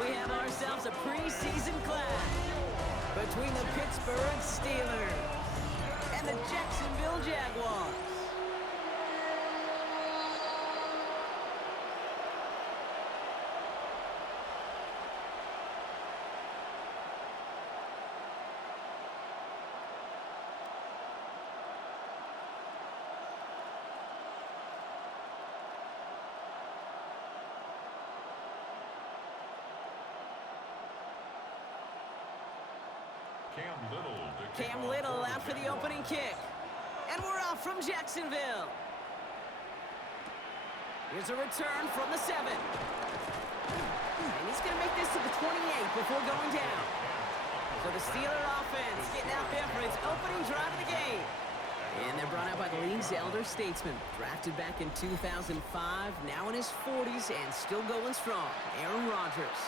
we have ourselves a preseason clash between the Pittsburgh Steelers and the Jacksonville Jaguars. Cam Little out for the opening kick. And we're off from Jacksonville. Here's a return from the 7. And he's going to make this to the 28 before going down. So the Steeler offense getting out there for its opening drive of the game. And they're brought out by the league's elder statesman. Drafted back in 2005, now in his 40s and still going strong. Aaron Rodgers.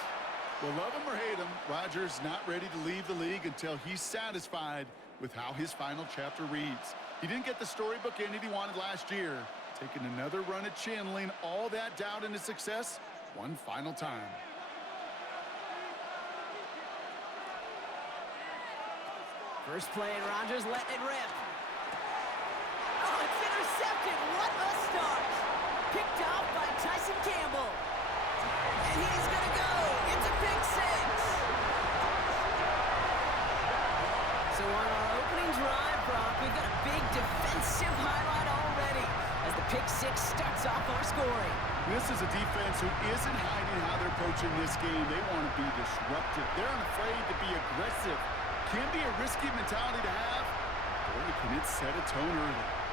Well, love him or hate him, Rodgers not ready to leave the league until he's satisfied with how his final chapter reads. He didn't get the storybook ending he wanted last year. Taking another run at channeling all that doubt into success one final time. First play, and Rodgers letting it rip. Oh, it's intercepted. What a start. Picked off by Tyson Campbell. And he's going to go. It's a pick 6. So on our opening drive, Brock, we've got a big defensive highlight already as the pick 6 starts off our scoring. This is a defense who isn't hiding how they're approaching this game. They want to be disruptive. They're unafraid to be aggressive. Can be a risky mentality to have. Boy, can it set a tone early.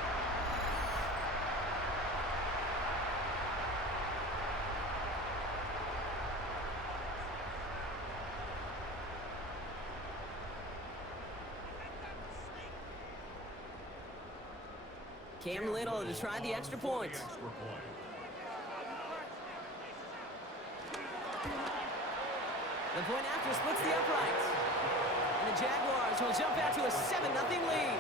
Cam Little to try the extra point. The point after splits the uprights. And the Jaguars will jump out to a 7-0 lead.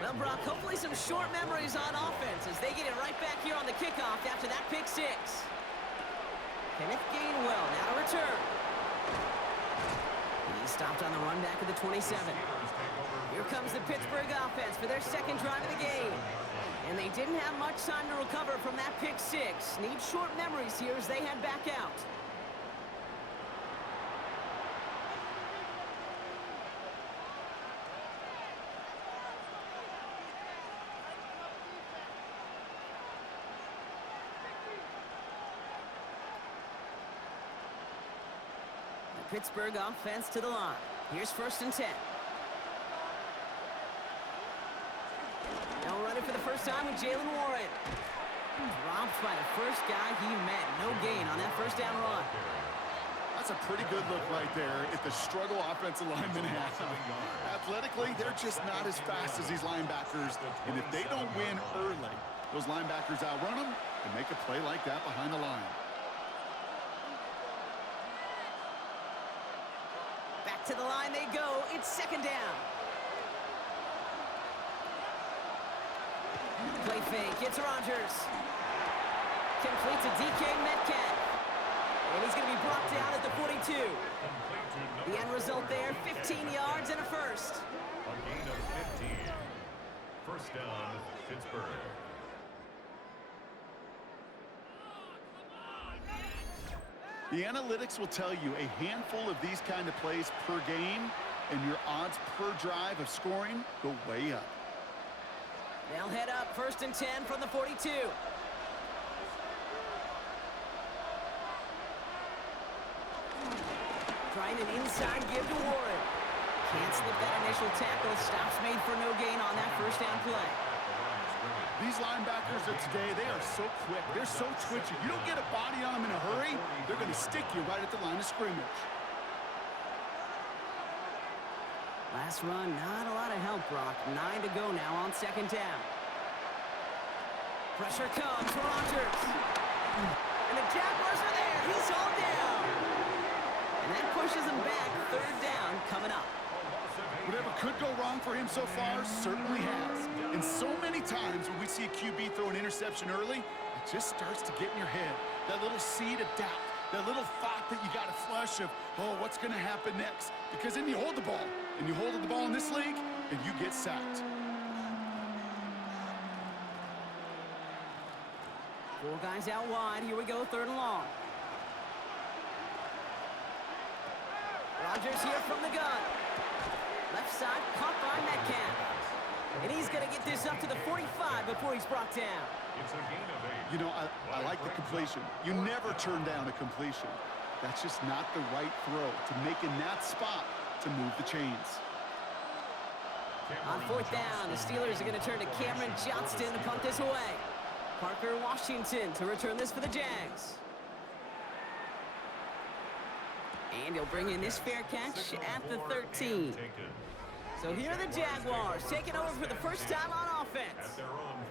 Well, Brock, hopefully some short memories on offense as they get it right back here on the kickoff after that pick 6. Kenneth Gainwell now to return. He stopped on the run back of the 27. Here comes the Pittsburgh offense for their second drive of the game. And they didn't have much time to recover from that pick 6. Need short memories here as they head back out. Pittsburgh offense to the line. Here's 1st and 10. Now running for the first time with Jalen Warren. Dropped by the first guy he met. No gain on that first down run. That's a pretty good look right there at the struggle offensive linemen have. Athletically, they're just not as fast as these linebackers. And if they don't win early, those linebackers outrun them and make a play like that behind the line. To the line they go. It's 2nd down. Play fake. It's Rodgers. Complete to DK Metcalf. And he's going to be brought down at the 42. The end result there, 15 yards and a first. A gain of 15. First down, Pittsburgh. The analytics will tell you a handful of these kind of plays per game, and your odds per drive of scoring go way up. They'll head up 1st and 10 from the 42. Trying an inside give to Warren. Can't slip that initial tackle. Stops made for no gain on that first down play. These linebackers of today, they are so quick. They're so twitchy. You don't get a body on them in a hurry, they're going to stick you right at the line of scrimmage. Last run, not a lot of help, Brock. 9 to go now on second down. Pressure comes, Rodgers. And the Jaguars are there. He's all down. And that pushes him back. Third down coming up. Whatever could go wrong for him so far certainly has. And so many times when we see a QB throw an interception early, it just starts to get in your head. That little seed of doubt, that little thought that you got to flush of, oh, what's going to happen next? Because then you hold the ball, and you hold the ball in this league, and you get sacked. 4 guys out wide. Here we go, third and long. Rodgers here from the gun. Left side, caught by Metcalf. And he's going to get this up to the 45 before he's brought down. It's a gain of 8. You know, I like the completion. You never turn down a completion. That's just not the right throw to make in that spot to move the chains. On fourth down, the Steelers are going to turn to Cameron Johnston to punt this away. Parker Washington to return this for the Jags. And he'll bring in this fair catch at the 13. So here are the Jaguars taking over for the first time on offense.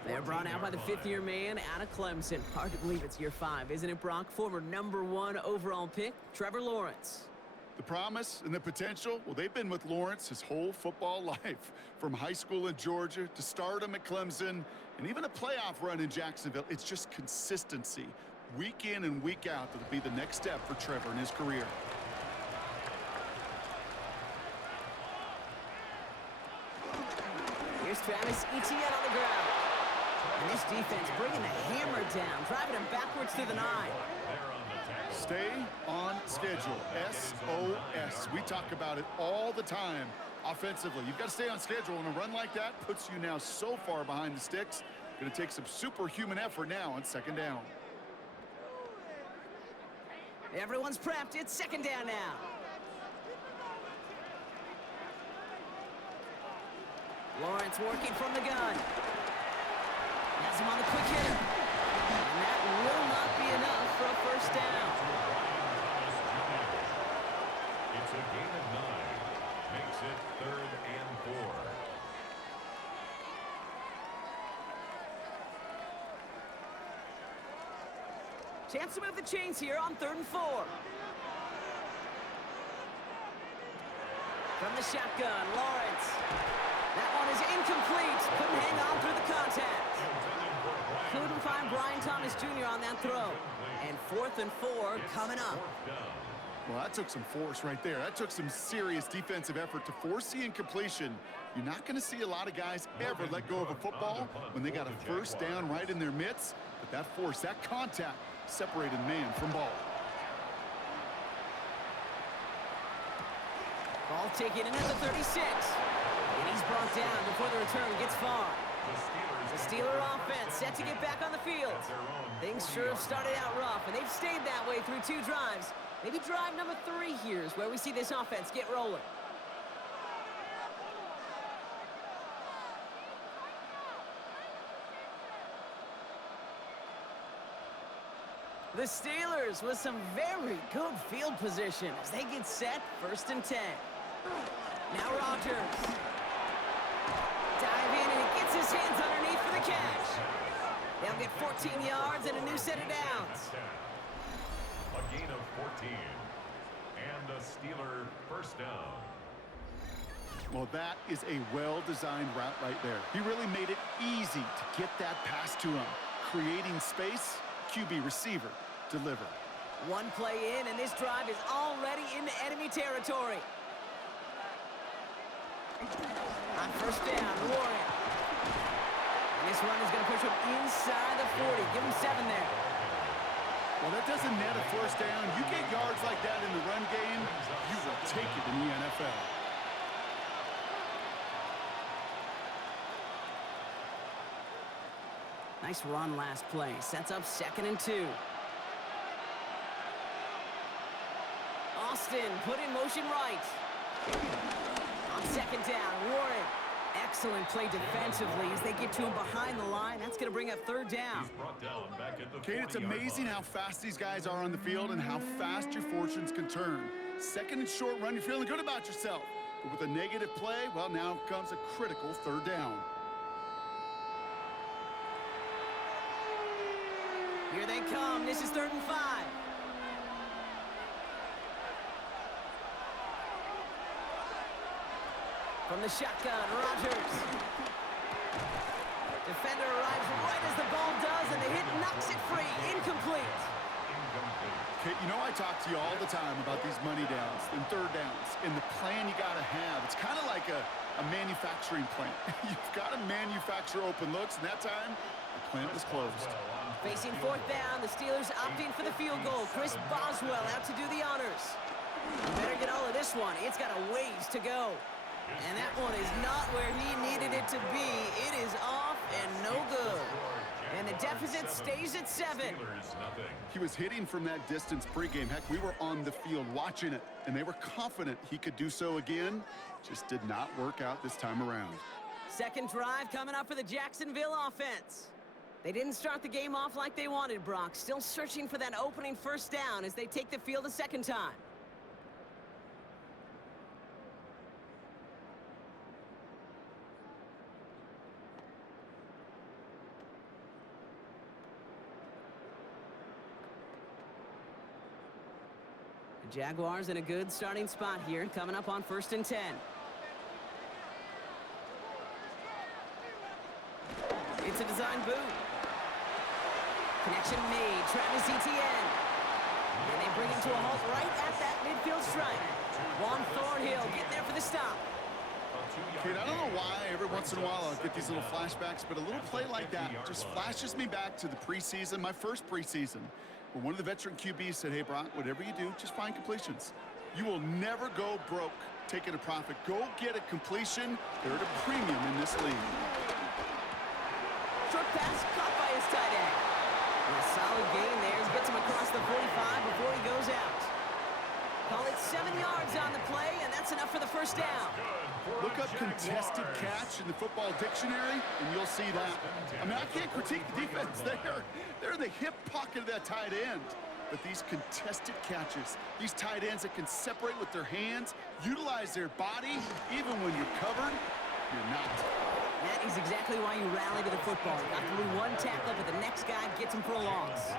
They're brought out by the 5th-year man out of Clemson. Hard to believe it's year 5, isn't it, Brock? Former #1 overall pick, Trevor Lawrence. The promise and the potential, well, they've been with Lawrence his whole football life. From high school in Georgia to stardom at Clemson and even a playoff run in Jacksonville. It's just consistency. Week in and week out that'll be the next step for Trevor in his career. Here's Travis Etienne on the ground. And this defense bringing the hammer down, driving him backwards to the 9. Stay on schedule. SOS. We talk about it all the time offensively. You've got to stay on schedule, and a run like that puts you now so far behind the sticks. Going to take some superhuman effort now on second down. Everyone's prepped. It's second down now. Lawrence working from the gun. Has him on the quick hitter. And that will not be enough for a first down. It's a gain of 9. Makes it 3rd and 4. Chance to move the chains here on 3rd and 4. From the shotgun, Lawrence. That one is incomplete. Couldn't hang on through the contact. Couldn't find Brian Thomas Jr. on that throw. And 4th and 4 coming up. Well, that took some force right there. That took some serious defensive effort to force the incompletion. You're not going to see a lot of guys ever let go of a football when they got a first down right in their midst. But that force, that contact, separated man from ball. Ball taken in at the 36. And he's brought down before the return gets far. The Steeler offense set to get back on the field. Things sure have started out rough, and they've stayed that way through 2 drives. Maybe drive number 3 here is where we see this offense get rolling. The Steelers with some very good field position as they get set 1st and 10. Now Rodgers. Dive in, and he gets his hands underneath for the catch. They'll get 14 yards and a new set of downs. A gain of 14. And a Steeler first down. Well, that is a well-designed route right there. He really made it easy to get that pass to him. Creating space, QB receiver, deliver. One play in, and this drive is already into enemy territory. On first down, Warren. And this run is going to push him inside the 40. Give him 7 there. Well, that doesn't net a first down. You get yards like that in the run game, you will take it in the NFL. Nice run last play. Sets up 2nd and 2. Austin put in motion right. On second down, Warren. Excellent play defensively as they get to him behind the line. That's going to bring up third down. He's brought down back at the Kate, it's 40-yard amazing line. how fast these guys are on the field and how fast your fortunes can turn. Second and short run, you're feeling good about yourself. But with a negative play, well, now comes a critical third down. Here they come. This is 3rd and 5. From the shotgun, Rodgers. Defender arrives right as the ball does, and the hit knocks it free. Incomplete. Kate, you know I talk to you all the time about these money downs and third downs and the plan you got to have. It's kind of like a manufacturing plant. You've got to manufacture open looks, and that time, the plant was closed. Facing 4th down, the Steelers opting for the field goal. Chris Boswell out to do the honors. You better get all of this one. It's got a ways to go. And that one is not where he needed it to be. It is off and no good. And the deficit stays at 7. He was hitting from that distance pregame. Heck, we were on the field watching it, and they were confident he could do so again. Just did not work out this time around. Second drive coming up for the Jacksonville offense. They didn't start the game off like they wanted, Brock. Still searching for that opening first down as they take the field a second time. The Jaguars in a good starting spot here, coming up on 1st and 10. It's a design boot. Connection made. Travis Etienne. And they bring him to a halt right at that midfield stripe. Juan Thornhill getting there for the stop. Kid, I don't know why every once in a while I'll get these little flashbacks, but a little play like that just flashes me back to the preseason, my first preseason, where one of the veteran QBs said, hey, Brock, whatever you do, just find completions. You will never go broke taking a profit. Go get a completion. They're at a premium in this league. Short pass caught by his tight end. And a solid gain there. Gets him across the 45 before he goes out. Call it 7 yards on the play, and that's enough for the first down. Look up contested catch in the football dictionary, and you'll see that. I mean, I can't critique the defense. They're in the hip pocket of that tight end. But these contested catches, these tight ends that can separate with their hands, utilize their body, even when you're covered, you're not. That is exactly why you rally to the football. Got through one tackle, but the next guy gets him for a loss.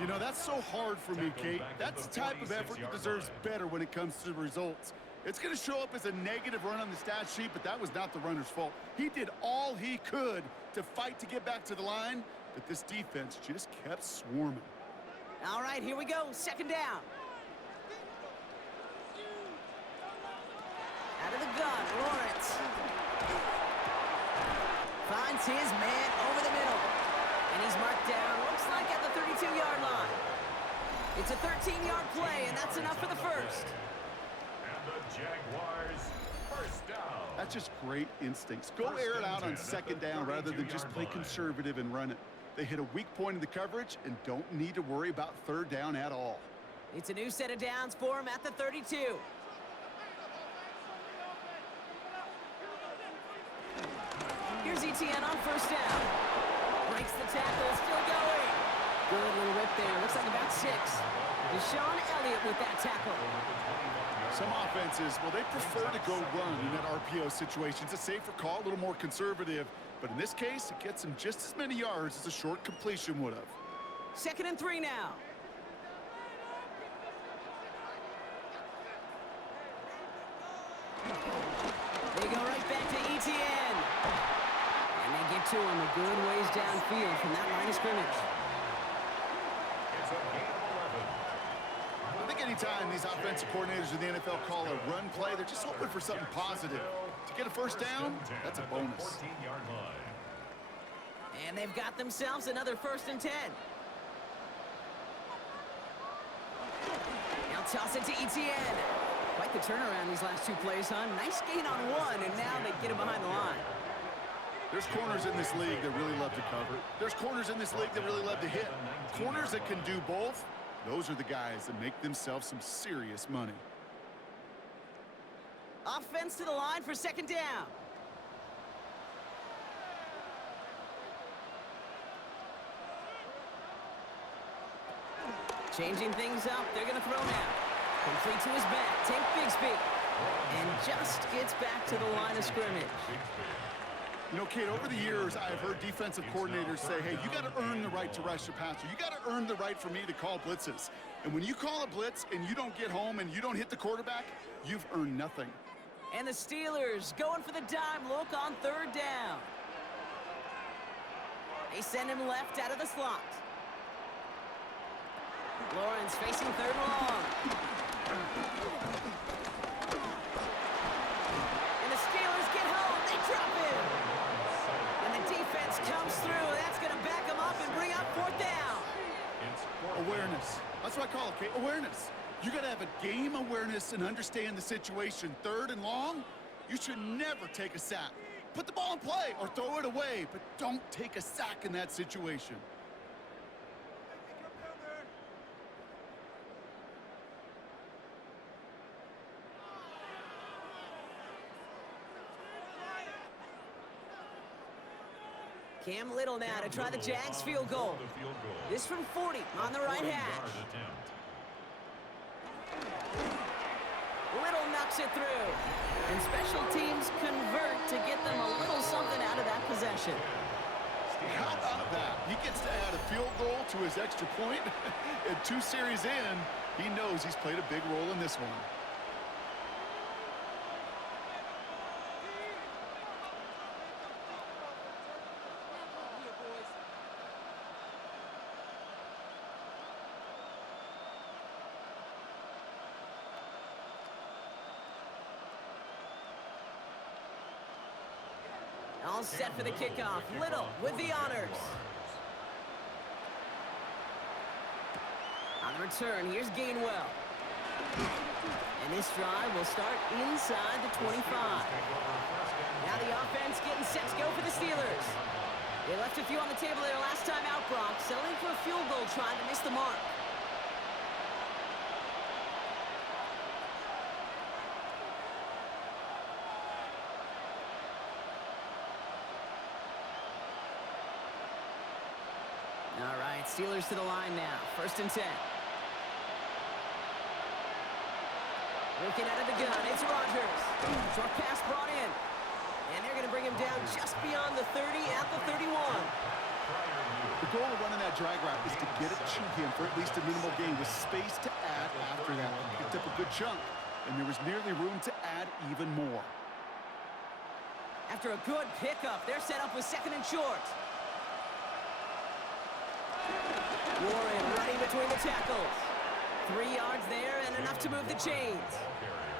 You know, that's so hard for me, Kate. That's the type of effort that deserves better when it comes to the results. It's going to show up as a negative run on the stat sheet, but that was not the runner's fault. He did all he could to fight to get back to the line, but this defense just kept swarming. All right, here we go. Second down. Out of the gun, Lawrence. Finds his man over the middle. And he's marked down, looks like at the 32-yard line. It's a 13-yard play, and that's enough for the first. And the Jaguars first down. That's just great instincts. Go air it out on second down rather than just play conservative and run it. They hit a weak point in the coverage and don't need to worry about third down at all. It's a new set of downs for him at the 32. Here's Etienne on first down. Breaks the tackle, still going. Good little rip there. Looks like about 6. Deshaun Elliott with that tackle. Some offenses, well, they prefer to go run in that RPO situation. It's a safer call, a little more conservative. But in this case, it gets them just as many yards as a short completion would have. 2nd and 3 now. They go right back to Etienne. And they get to him a good ways downfield from that line of scrimmage. It's a gain of 11. I think anytime these offensive coordinators in the NFL call a run play, they're just hoping for something positive. To get a first down, that's a bonus. 14-yard line. And they've got themselves another 1st and 10. Now toss it to Etienne. Quite the turnaround these last 2 plays, huh? Nice gain on 1, and now they get him behind the line. There's corners in this league that really love to cover. There's corners in this league that really love to hit. Corners that can do both, those are the guys that make themselves some serious money. Offense to the line for 2nd down. Changing things up. They're going to throw now. Complete to his back. Tank Bigsby. And just gets back to the line of scrimmage. You know, Kate, over the years, I've heard defensive coordinators say, hey, you got to earn the right to rush your passer. You got to earn the right for me to call blitzes. And when you call a blitz and you don't get home and you don't hit the quarterback, you've earned nothing. And the Steelers going for the dime look on third down. They send him left out of the slot. Lawrence facing third and long. And the Steelers get home. They drop him. And the defense comes through. That's going to back him up and bring up fourth down. Awareness. That's what I call it, Kate. Awareness. You got to have a game awareness and understand the situation. Third and long, you should never take a sack. Put the ball in play or throw it away, but don't take a sack in that situation. Cam Little now to try the Jags field goal. This from 40 on the right hash. Little knocks it through. And special teams convert to get them a little something out of that possession. How about that? He gets to add a field goal to his extra point. And 2 series in, he knows he's played a big role in this one. All set for the kickoff. Little with the honors. On the return, here's Gainwell. And this drive will start inside the 25. Now the offense getting set to go for the Steelers. They left a few on the table there last time out, Brock. Settling for a field goal, trying to miss the mark. All right, Steelers to the line now. 1st and 10. Looking out of the gun, it's Rodgers. Short pass brought in. And they're going to bring him down just beyond the 30 at the 31. The goal of running that drag route is to get it to him for at least a minimal gain with space to add after that. He picked up a good chunk, and there was nearly room to add even more. After a good pickup, they're set up with 2nd and short. Warren running between the tackles. 3 yards there and enough to move the chains.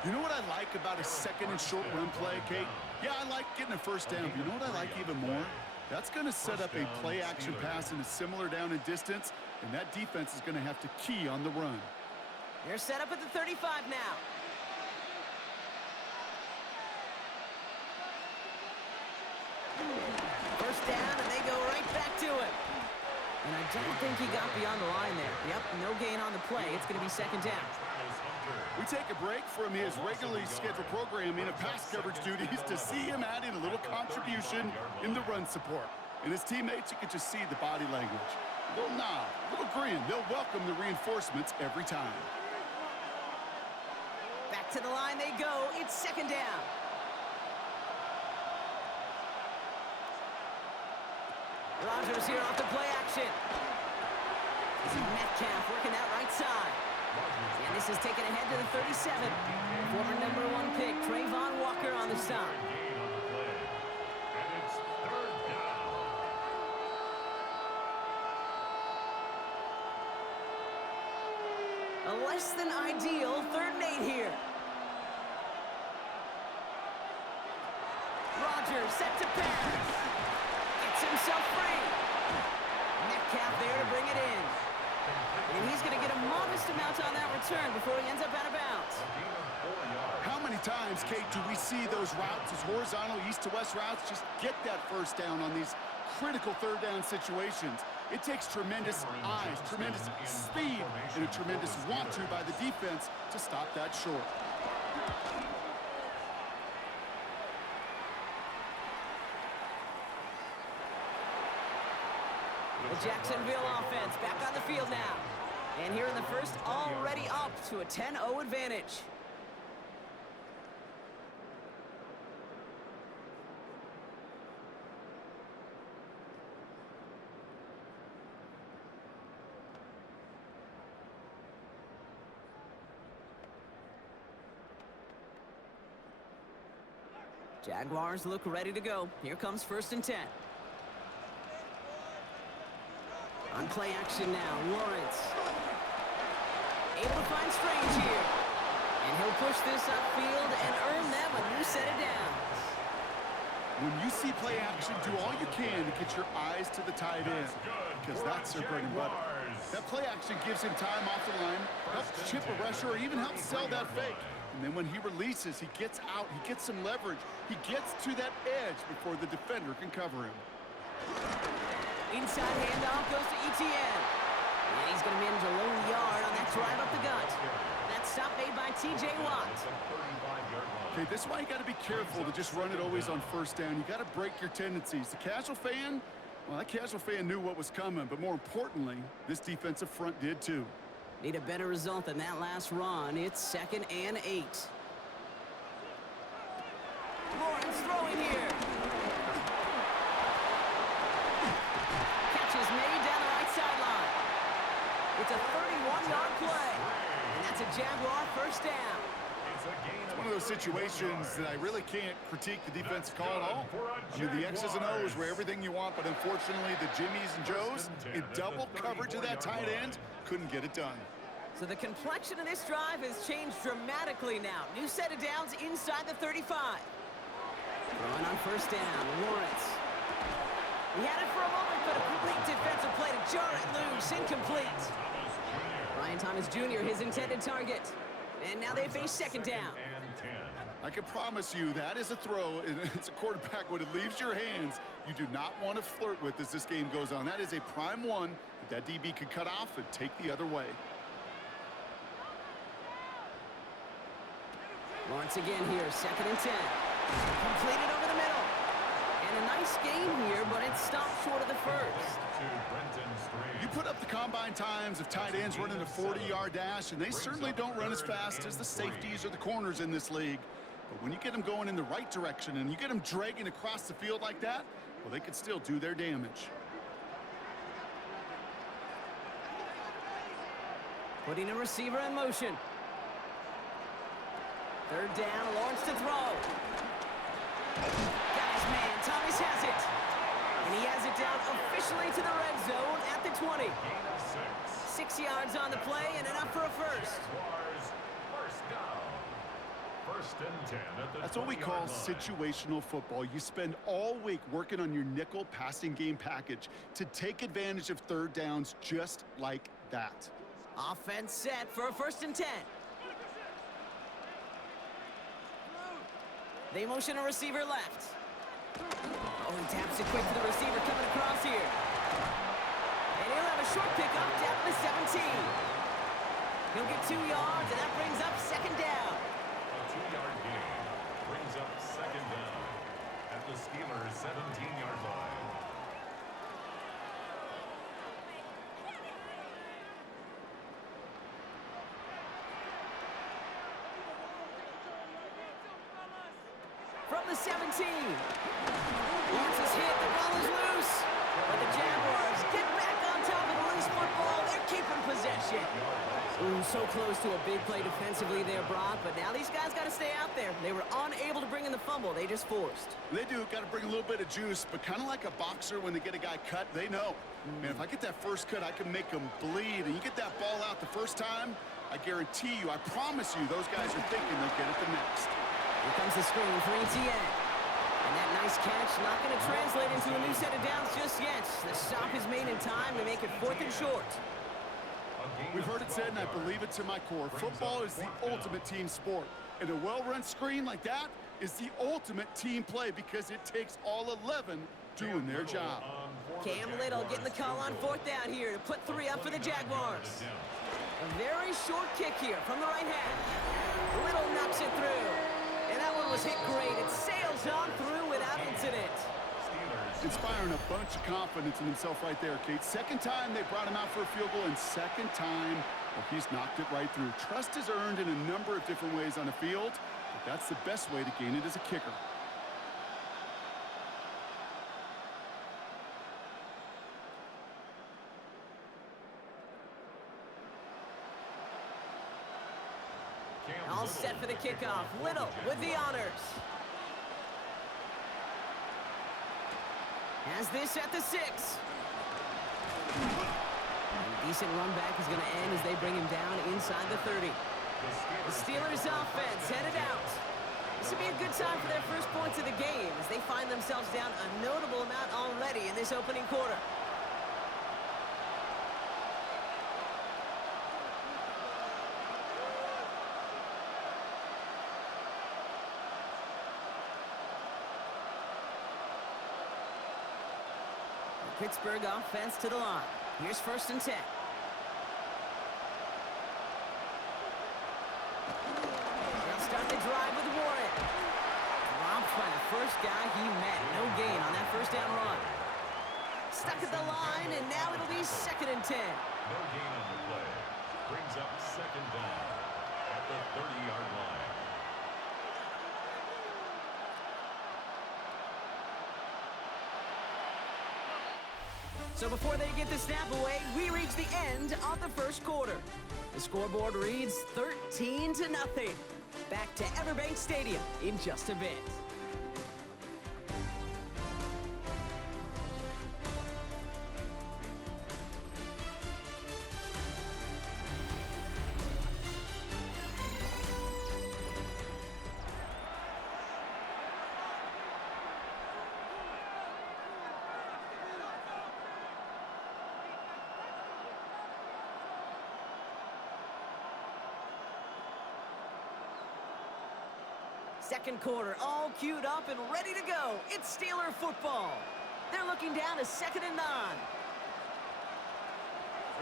You know what I like about a 2nd and short run play, Kate? Yeah, I like getting a first down, but you know what I like even more? That's going to set up a play-action pass in a similar down and distance, and that defense is going to have to key on the run. They're set up at the 35 now. First down, and they go right back to it. And I don't think he got beyond the line there. Yep, no gain on the play. It's going to be 2nd down. We take a break from his regularly scheduled programming of pass coverage duties to see him add in a little contribution in the run support. And his teammates, you can just see the body language. A little nod, a little grin. They'll welcome the reinforcements every time. Back to the line they go. It's 2nd down. Rodgers here off the play action. This is Metcalf working that right side. And this is taken ahead to the 37. Former #1 pick, Trayvon Walker on the stop. A less than ideal 3rd and 8 here. Rodgers set to pass. Gets himself free. Metcalf there to bring it in. And he's going to get a modest amount on that return before he ends up out of bounds. How many times, Kate, do we see those routes, those horizontal east-to-west routes, just get that first down on these critical 3rd down situations? It takes tremendous eyes, tremendous speed, and a tremendous want-to by the defense to stop that short. The Jacksonville offense back on the field now. And here in the first, already up to a 10-0 advantage. Jaguars look ready to go. Here comes 1st and 10. On play action now, Lawrence. Able to find Strange here. And he'll push this upfield and earn them a new set of downs. When you see play action, do all you can to get your eyes to the tight end, because that's their bread and butter. That play action gives him time off the line, helps chip a rusher, or even helps sell that fake. And then when he releases, he gets out, he gets some leverage. He gets to that edge before the defender can cover him. Inside handoff goes to Etienne. And he's going to manage a lone yard on that drive up the gut. That stop made by T.J. Watt. Okay, this is why you got to be careful to just run it always on 1st down. You got to break your tendencies. The casual fan, well, that casual fan knew what was coming, but more importantly, this defensive front did too. Need a better result than that last run. It's 2nd and 8. Lawrence throwing here. Catch is made down the right sideline. It's a 31-yard play. And that's a Jaguar 1st down. It's one of those situations that I really can't critique the defensive call at all. I mean, the X's and O's were everything you want, but unfortunately, the Jimmies and Joes in double coverage of that tight end couldn't get it done. So the complexion of this drive has changed dramatically now. New set of downs inside the 35. Throwing on 1st down, Lawrence. He had it for a moment, but a complete defensive play to jar it loose, incomplete. Brian Thomas Jr., his intended target. And now they face 2nd down. I can promise you that is a throw, and it's a quarterback when it leaves your hands you do not want to flirt with as this game goes on. That is a prime one that DB could cut off and take the other way. Lawrence again here, 2nd and 10. Completed over the middle. And a nice game here, but it stopped short of the 1st. You put up the combine times of tight ends running a 40-yard dash, and they certainly don't run as fast as the safeties or the corners in this league. But when you get them going in the right direction and you get them dragging across the field like that, well, they can still do their damage. Putting a receiver in motion. 3rd down, Lawrence to throw. Got his man, Thomas has it. And he has it down officially to the red zone at the 20. 6 yards on the play and enough for a 1st. That's what we call situational football. You spend all week working on your nickel passing game package to take advantage of 3rd downs just like that. Offense set for a 1st and 10. They motion a receiver left. Oh, he taps it quick to the receiver coming across here. And he'll have a short pickup down to the 17. He'll get 2 yards, and that brings up 2nd down. A 2-yard gain brings up 2nd down at the Steelers' 17-yard line. From the 17. Lawrence is hit. The ball is loose. But the Jaguars get back on top of the loose football. They're keeping possession. Ooh, so close to a big play defensively there, Brock. But now these guys got to stay out there. They were unable to bring in the fumble. They just forced. They do. Got to bring a little bit of juice. But kind of like a boxer when they get a guy cut, they know. Man, if I get that first cut, I can make them bleed. And you get that ball out the first time, I guarantee you, I promise you, those guys are thinking they'll get it the next. Here comes the screen for Etienne. And that nice catch not going to translate into a new set of downs just yet. The stop is made in time to make it 4th and short. We've heard it said, and I believe it to my core, football is the ultimate team sport. And a well-run screen like that is the ultimate team play because it takes all 11 doing their job. Cam Little getting the call on 4th down here to put 3 up for the Jaguars. A very short kick here from the right hand. Little knocks it through. And that one was hit great. It sails on through without incident. Steelers Inspiring a bunch of confidence in himself right there, Kate. Second time they brought him out for a field goal, and second time, well, he's knocked it right through. Trust is earned in a number of different ways on the field, but that's the best way to gain it as a kicker. All set for the kickoff. Little with the honors. Has this at the 6. And a decent run back is going to end as they bring him down inside the 30. The Steelers offense headed out. This would be a good time for their first points of the game as they find themselves down a notable amount already in this opening quarter. Pittsburgh offense to the line. Here's 1st and 10. They'll start the drive with Warren. Dropped by the first guy he met. No gain on that first down run. Stuck at the line, and now it'll be 2nd and 10. No gain on the play. Brings up 2nd down at the 30-yard line. So before they get the snap away, we reach the end of the first quarter. The scoreboard reads 13-0. Back to Everbank Stadium in just a bit. Second quarter, all queued up and ready to go. It's Steeler football. They're looking down to 2nd and 9.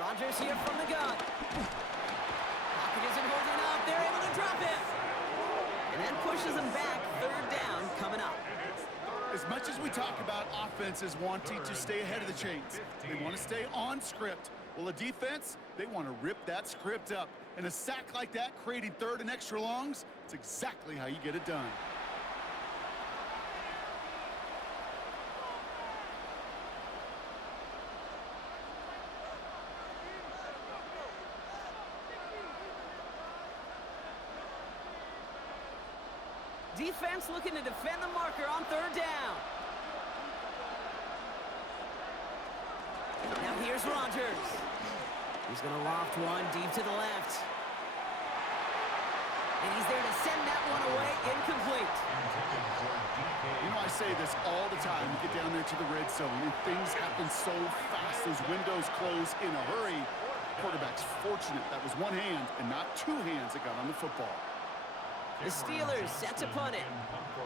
Rodgers here from the gun. Pocket isn't holding up. They're able to drop him. And that pushes them back. 3rd down coming up. As much as we talk about offenses wanting to stay ahead of the chains, they want to stay on script. Well, a defense, they want to rip that script up. And a sack like that, creating 3rd and extra longs, it's exactly how you get it done. Defense looking to defend the marker on 3rd down. Now here's Rodgers. He's going to loft one deep to the left. And he's there to send that one away, incomplete. You know, I say this all the time. You get down there to the red zone, and things happen so fast. Those windows close in a hurry. Quarterback's fortunate that was one hand and not 2 hands that got on the football. The Steelers set to punt it.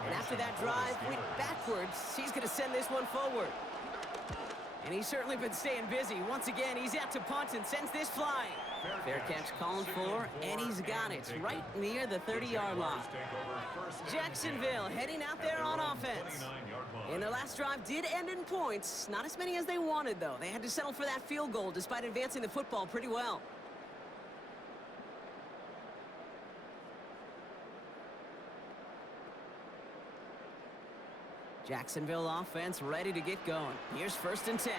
And after that drive went backwards, he's going to send this one forward. And he's certainly been staying busy. Once again, he's out to punt and sends this flying. Fair catch called for, and he's got it right near the 30-yard line. Jacksonville heading out there on offense. And their last drive did end in points. Not as many as they wanted, though. They had to settle for that field goal despite advancing the football pretty well. Jacksonville offense ready to get going. Here's 1st and 10.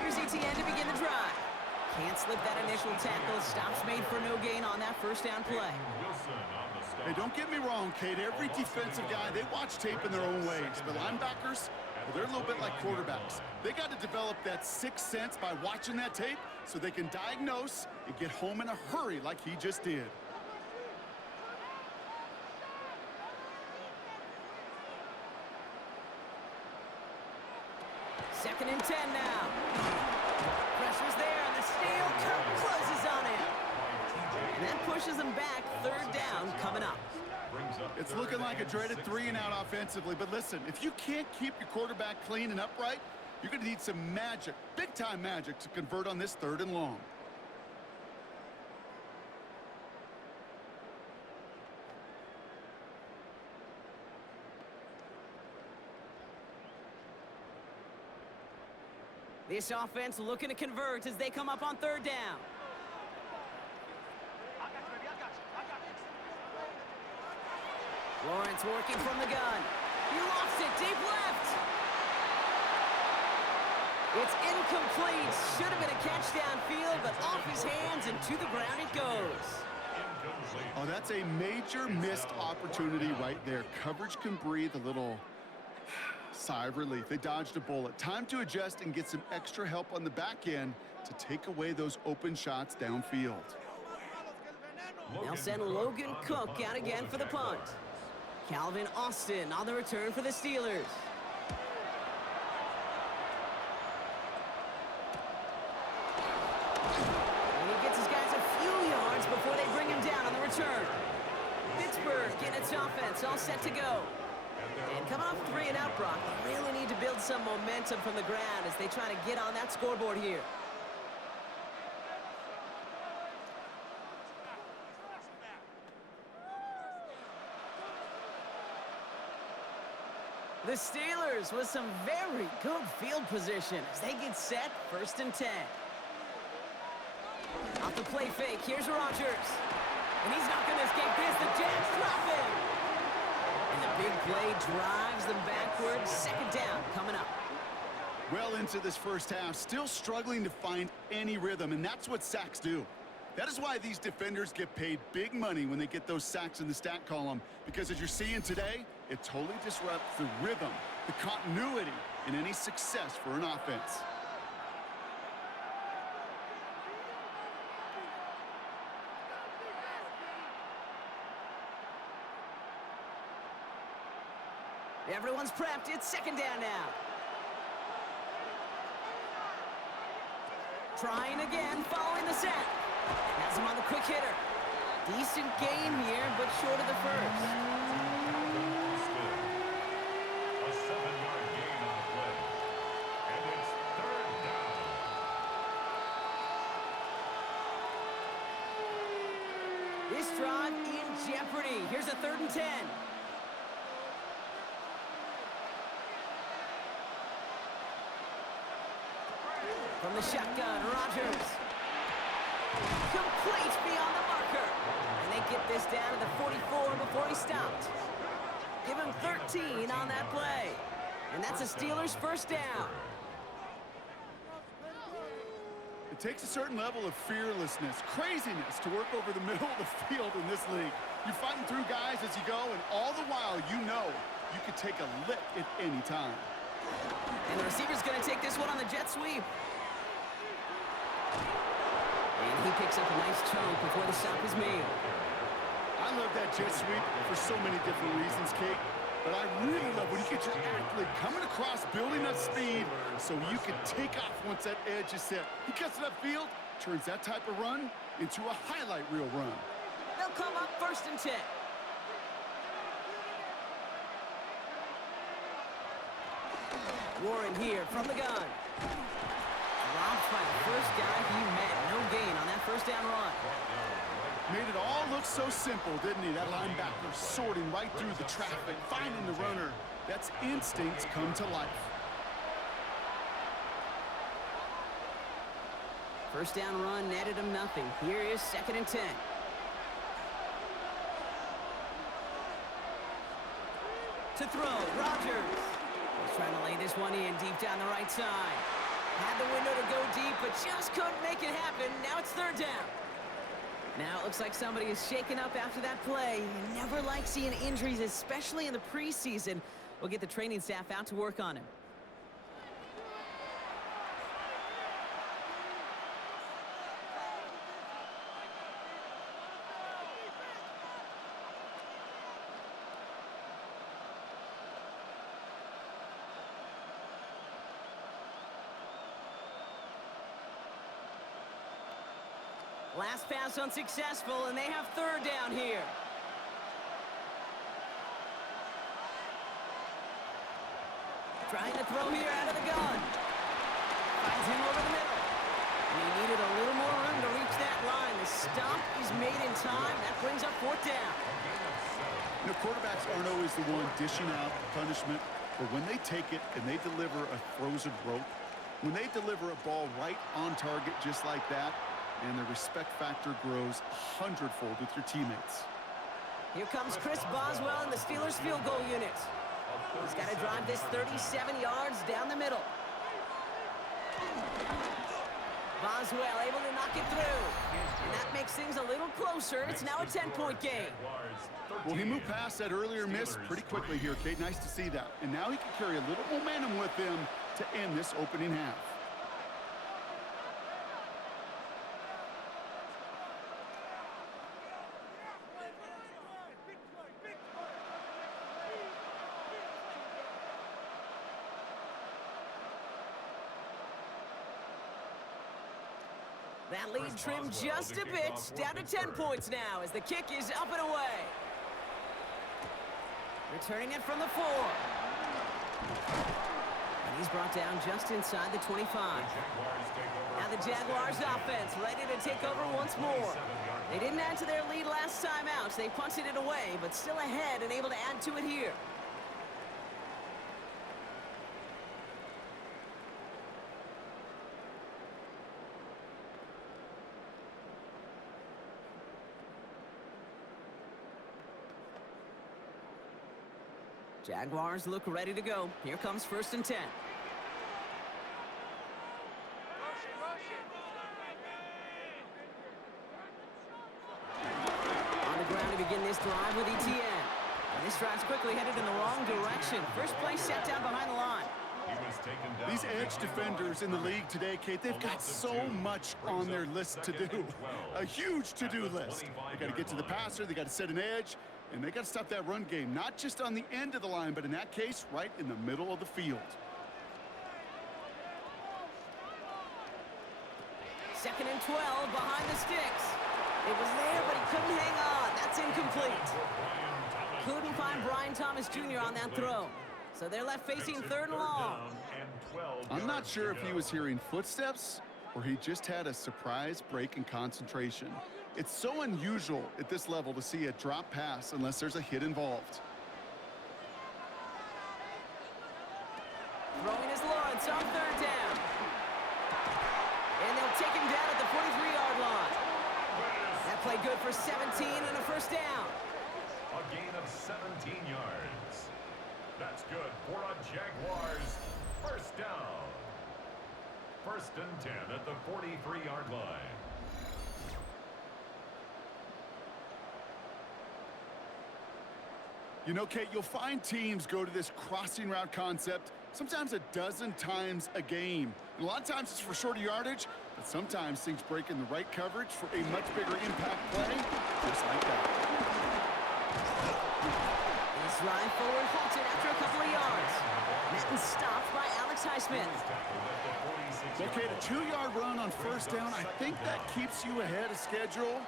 Here's ETN to begin the drive. Can't slip that initial tackle. Stops made for no gain on that 1st down play. Hey, don't get me wrong, Kate. Every defensive guy, they watch tape in their own ways. The linebackers, well, they're a little bit like quarterbacks. They got to develop that 6th sense by watching that tape so they can diagnose and get home in a hurry like he just did. 2nd and 10 now. Pressure's there, and the steel curtain closes on him. And that pushes them back. 3rd down coming up. It's looking like a dreaded 3-and-out offensively, but listen, if you can't keep your quarterback clean and upright, you're going to need some magic, big-time magic, to convert on this 3rd and long. This offense looking to convert as they come up on third down. Lawrence working from the gun. He lost it deep left. It's incomplete. Should have been a catch downfield, but off his hands and to the ground it goes. Oh, that's a major missed opportunity right there. Coverage can breathe a little sigh of relief. They dodged a bullet. Time to adjust and get some extra help on the back end to take away those open shots downfield. They'll send Logan Cook out again for the punt. Calvin Austin on the return for the Steelers. And he gets his guys a few yards before they bring him down on the return. Pittsburgh getting its offense all set to go. And coming off 3-and-out, Brock, they really need to build some momentum from the ground as they try to get on that scoreboard here. The Steelers with some very good field position as they get set, 1st and 10. Off the play fake, here's Rodgers. And he's not going to escape this. The Jets drop him. And the big play drives them backwards. 2nd down coming up. Well into this first half, still struggling to find any rhythm, and that's what sacks do. That is why these defenders get paid big money when they get those sacks in the stat column, because as you're seeing today, it totally disrupts the rhythm, the continuity in any success for an offense. Everyone's prepped. It's 2nd down now. Trying again, following the set. Has him on the quick hitter. Decent game here, but short of the first. A 7-yard gain on the play. And it's 3rd down. This drive in jeopardy. Here's a 3rd and 10. From the shotgun, Rodgers. Complete beyond the marker. And they get this down to the 44 before he stopped. Give him 13 on that play. And that's a Steelers 1st down. It takes a certain level of fearlessness, craziness to work over the middle of the field in this league. You're fighting through guys as you go, and all the while you know you could take a lick at any time. And the receiver's going to take this one on the jet sweep. And he picks up a nice chunk before the stop is made. I love that jet sweep for so many different reasons, Kate. But I really love when you get your athlete coming across, building up speed so you can take off once that edge is set. He cuts it upfield, turns that type of run into a highlight reel run. They'll come up 1st and 10. Warren here from the gun. Dropped by the first guy he met. No gain on that 1st down run. Made it all look so simple, didn't he? That linebacker sorting right through the traffic, finding the runner. That's instincts come to life. 1st down run netted him nothing. Here is 2nd and 10. To throw, Rodgers. He's trying to lay this one in deep down the right side. Had the window to go deep, but just couldn't make it happen. Now it's 3rd down. Now it looks like somebody is shaken up after that play. You never like seeing injuries, especially in the preseason. We'll get the training staff out to work on him. Last pass unsuccessful, and they have 3rd down here. Trying to throw here out of the gun. Finds him over the middle. And he needed a little more room to reach that line. The stop is made in time. That brings up 4th down. You know, quarterbacks aren't always the one dishing out punishment, but when they take it and they deliver a frozen rope, When they deliver a ball right on target just like that, and the respect factor grows 100-fold with your teammates. Here comes Chris Boswell in the Steelers field goal unit. He's got to drive this 37 yards down the middle. Boswell able to knock it through. And that makes things a little closer. It's now a 10-point game. Well, he moved past that earlier miss pretty quickly here, Kate. Nice to see that. And now he can carry a little momentum with him to end this opening half. That lead trimmed just a bit, down to 10 points now as the kick is up and away. Returning it from the 4. And he's brought down just inside the 25. Now the Jaguars offense ready to take over once more. They didn't add to their lead last time out. They punted it away, but still ahead and able to add to it here. Jaguars look ready to go. Here comes 1st and 10. On the ground to begin this drive with ETN. And this drive's quickly headed in the wrong direction. First play set down behind the line. These edge defenders in the league today, Kate, they've got so much on their list to do. A huge to-do list. They got to get to the passer, they got to set an edge, and they got to stop that run game, not just on the end of the line, but in that case, right in the middle of the field. 2nd and 12 behind the sticks. It was there, but he couldn't hang on. That's incomplete. Couldn't find Brian Thomas Jr. on that throw. So they're left facing 3rd and long. I'm not sure if he was hearing footsteps or he just had a surprise break in concentration. It's so unusual at this level to see a drop pass unless there's a hit involved. Throwing is Lawrence on 3rd down. And they'll take him down at the 43-yard line. That play good for 17 and a 1st down. A gain of 17 yards. That's good for a Jaguars 1st down. 1st and 10 at the 43-yard line. You know, Kate, you'll find teams go to this crossing route concept sometimes a dozen times a game. And a lot of times it's for shorter yardage, but sometimes things break in the right coverage for a much bigger impact play, just like that. This drive forward halted after a couple of yards. That was stopped by Alex Highsmith. Okay, a 2-yard run on 1st down. I think that keeps you ahead of schedule,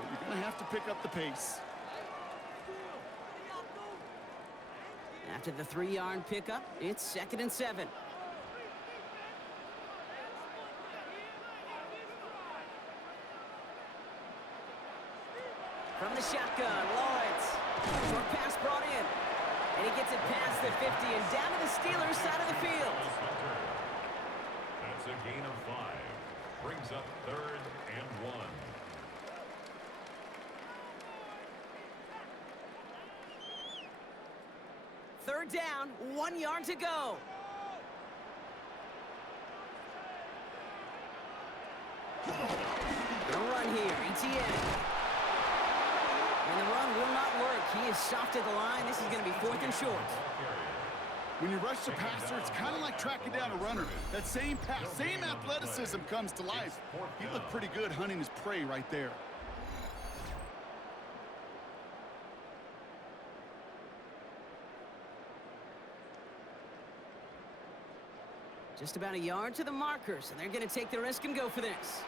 but you're going to have to pick up the pace. After the 3-yard pickup, it's 2nd and 7. From the shotgun, Lawrence. Short pass brought in. And he gets it past the 50 and down to the Steelers' side of the field. That's a gain of 5. Brings up 3rd and 1. Third down, 1 yard to go. No run here, ETN. And the run will not work. He is soft at the line. This is going to be 4th and short. When you rush the passer, it's kind of like tracking down a runner. That same pass, same athleticism comes to life. He looked pretty good hunting his prey right there. Just about a yard to the markers, and they're going to take the risk and go for this.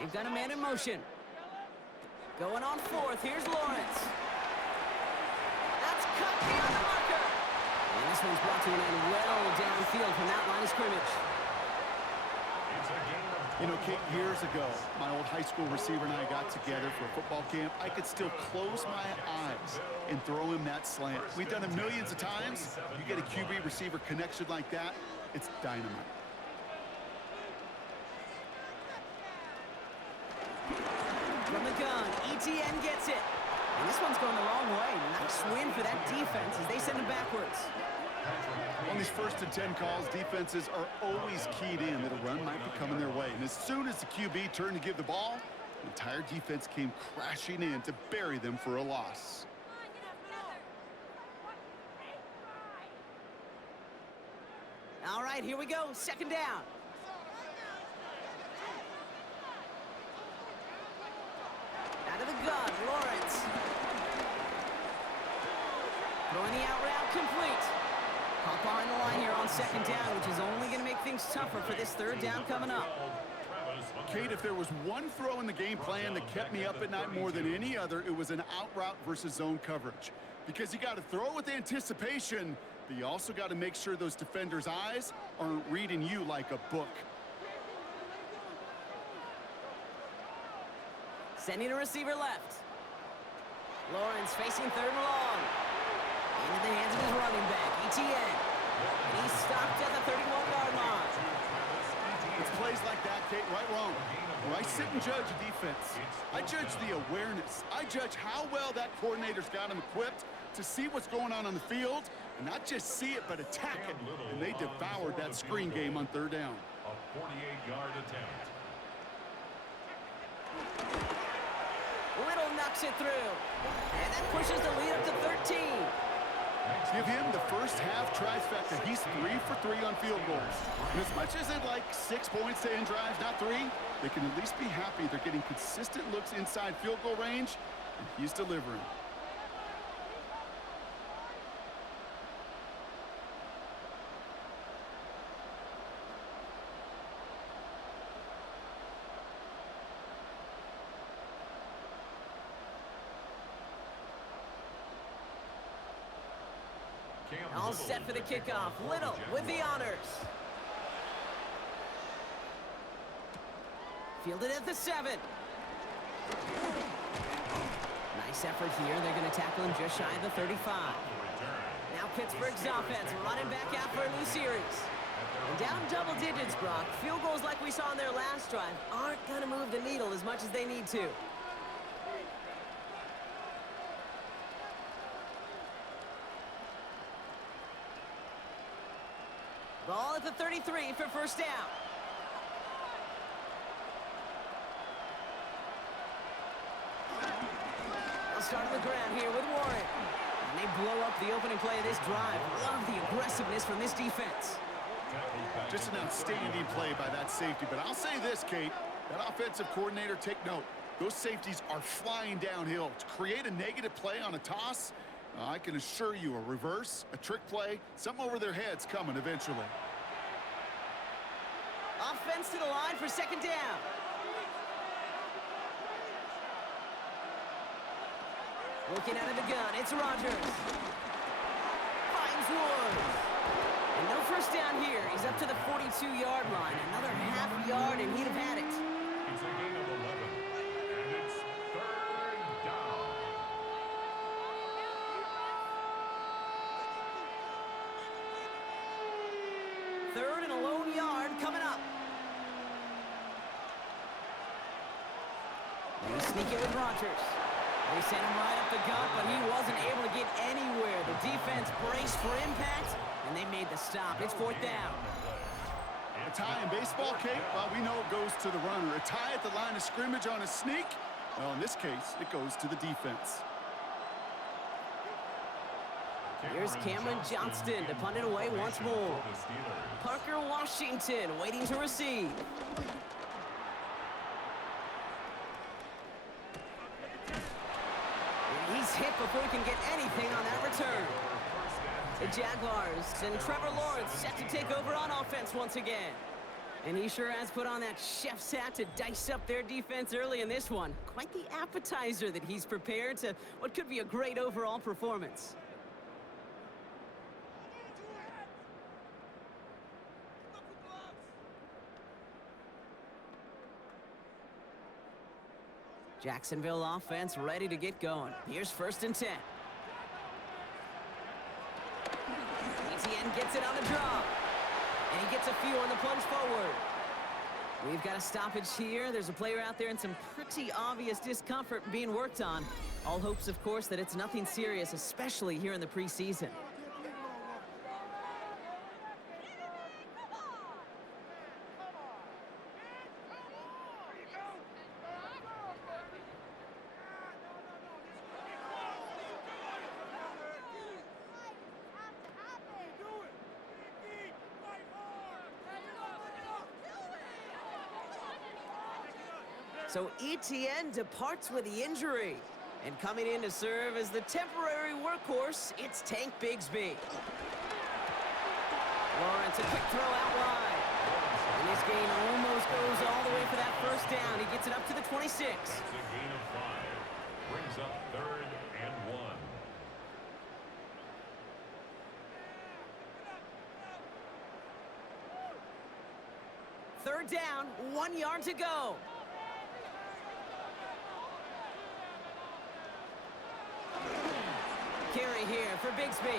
They've got a man in motion. Going on 4th, here's Lawrence. That's cut beyond the marker. And this one's brought to an end well downfield from that line of scrimmage. It's a gain of You know, Kate, years ago, my old high school receiver and I got together for a football camp. I could still close my eyes and throw him that slant. We've done it millions of times. You get a QB receiver connection like that, it's dynamite. From the gun, ETN gets it. And this one's going the wrong way. Nice win for that defense as they send him backwards. On these 1st and 10 calls, defenses are always keyed in that a run might be coming their way. And as soon as the QB turned to give the ball, the entire defense came crashing in to bury them for a loss. All right, here we go. 2nd down. Out of the gun, Lawrence. Throwing the out route complete. Hop behind the line here on 2nd down, which is only going to make things tougher for this 3rd down coming up. Kate, if there was one throw in the game plan that kept me up at night more than any other, it was an out route versus zone coverage. Because you got to throw with anticipation, but you also got to make sure those defenders' eyes aren't reading you like a book. Sending a receiver left. Lawrence facing 3rd and long. Into the hands of his running back, ETN. And he's stopped at the 31-yard line. It's plays like that, Kate, right, wrong. Where I sit and judge a defense, I judge the awareness. I judge how well that coordinator's got him equipped to see what's going on the field, and not just see it, but attack it. And they devoured that screen game on 3rd down. A 48-yard attempt. Little knocks it through. And that pushes the lead up to 13. Give him the first half trifecta. He's 3 for 3 on field goals. And as much as they'd like 6 points to end drives, not 3, they can at least be happy they're getting consistent looks inside field goal range, and he's delivering. All set for the kickoff. Little with the honors. Fielded at the 7. Nice effort here. They're going to tackle him just shy of the 35. Now Pittsburgh's offense running back out for a new series. And down double digits, Brock. Field goals like we saw in their last drive aren't going to move the needle as much as they need to. Ball at the 33 for 1st down. They'll start on the ground here with Warren. And they blow up the opening play of this drive. Love the aggressiveness from this defense. Just an outstanding play by that safety. But I'll say this, Kate, that offensive coordinator, take note. Those safeties are flying downhill. To create a negative play on a toss, I can assure you a reverse, a trick play, something over their heads coming eventually. Offense to the line for 2nd down. Looking out of the gun, it's Rodgers. Finds Woods. And no 1st down here. He's up to the 42-yard line. Another half yard, and he'd have had it. It's a gain of 11, and it's 3rd down. Third and a lone yard coming up. They sneak it with Rodgers. They sent him right up the gut, but he wasn't able to get anywhere. The defense braced for impact, and they made the stop. It's 4th down. A tie in baseball, Kate, well, we know it goes to the runner. A tie at the line of scrimmage on a sneak, well, in this case, it goes to the defense. Here's Cameron Johnston to punt it away once more. Parker Washington waiting to receive. And he's hit before he can get anything on that return. The Jaguars and Trevor Lawrence set to take over on offense once again. And he sure has put on that chef's hat to dice up their defense early in this one. Quite the appetizer that he's prepared to what could be a great overall performance. Jacksonville offense ready to get going. Here's 1st and 10. ETN gets it on the draw. And he gets a few on the plunge forward. We've got a stoppage here. There's a player out there in some pretty obvious discomfort being worked on. All hopes, of course, that it's nothing serious, especially here in the preseason. So ETN departs with the injury. And coming in to serve as the temporary workhorse, it's Tank Bigsby. Lawrence, a quick throw out wide. And this gain almost goes all the way for that 1st down. He gets it up to the 26. That's a gain of 5. Brings up 3rd and 1. Third down, 1 yard to go. Carry here for Bigsby.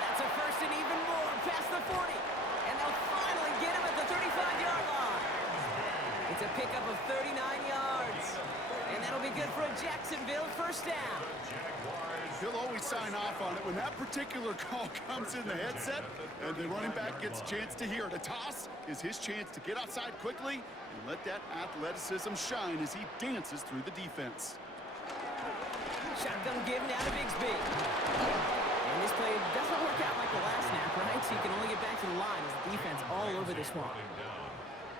That's a 1st and even more past the 40. And they'll finally get him at the 35-yard line. It's a pickup of 39 yards. And that'll be good for a Jacksonville 1st down. He'll always sign off on it when that particular call comes in the headset and the running back gets a chance to hear it. A toss is his chance to get outside quickly and let that athleticism shine as he dances through the defense. Shotgun give now to Bigsby. And this play doesn't work out like the last snap, right? So you can only get back to the line as the defense all over this one.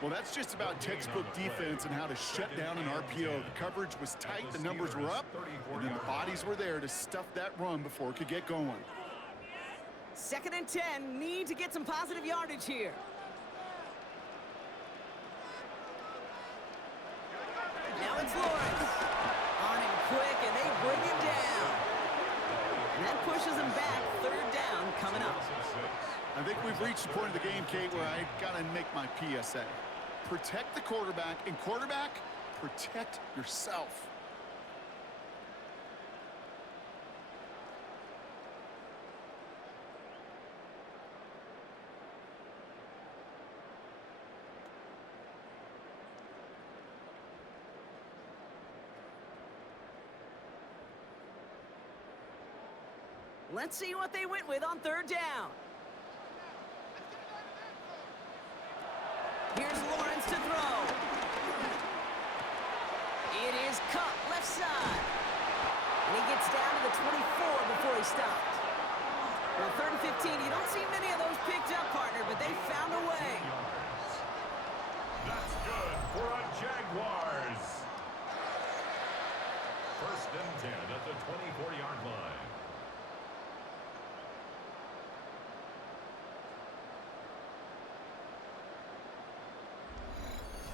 Well, that's just about textbook defense and how to shut down an RPO. The coverage was tight, the numbers were up, and then the bodies were there to stuff that run before it could get going. 2nd and 10, need to get some positive yardage here. Now it's Lawrence. On him quick, and they bring him down. And that pushes him back. 3rd down coming up. I think we've reached the point of the game, Kate, where I got to make my PSA. Protect the quarterback, and quarterback, protect yourself. Let's see what they went with on 3rd down. Here's Lawrence to throw. It is cut left side. And he gets down to the 24 before he stopped. Well, 3rd and 15, you don't see many of those picked up, partner, but they found a way. That's good for a Jaguars. 1st and 10 at the 24-yard line.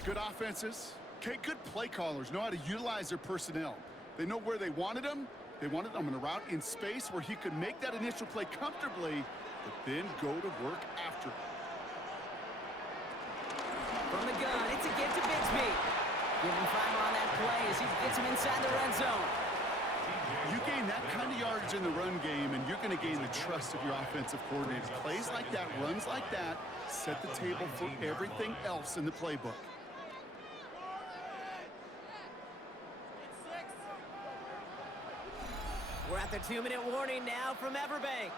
Good offenses, okay, good play callers know how to utilize their personnel. They know where they wanted him. They wanted him in a route in space where he could make that initial play comfortably, but then go to work after. From the gun, it's a give to Bigsby. Give him 5 on that play as he gets him inside the red zone. You gain that kind of yardage in the run game, and you're going to gain the trust of your offensive coordinator. Plays like that, runs like that, set the table for everything else in the playbook. We're at the 2-minute warning now from Everbank.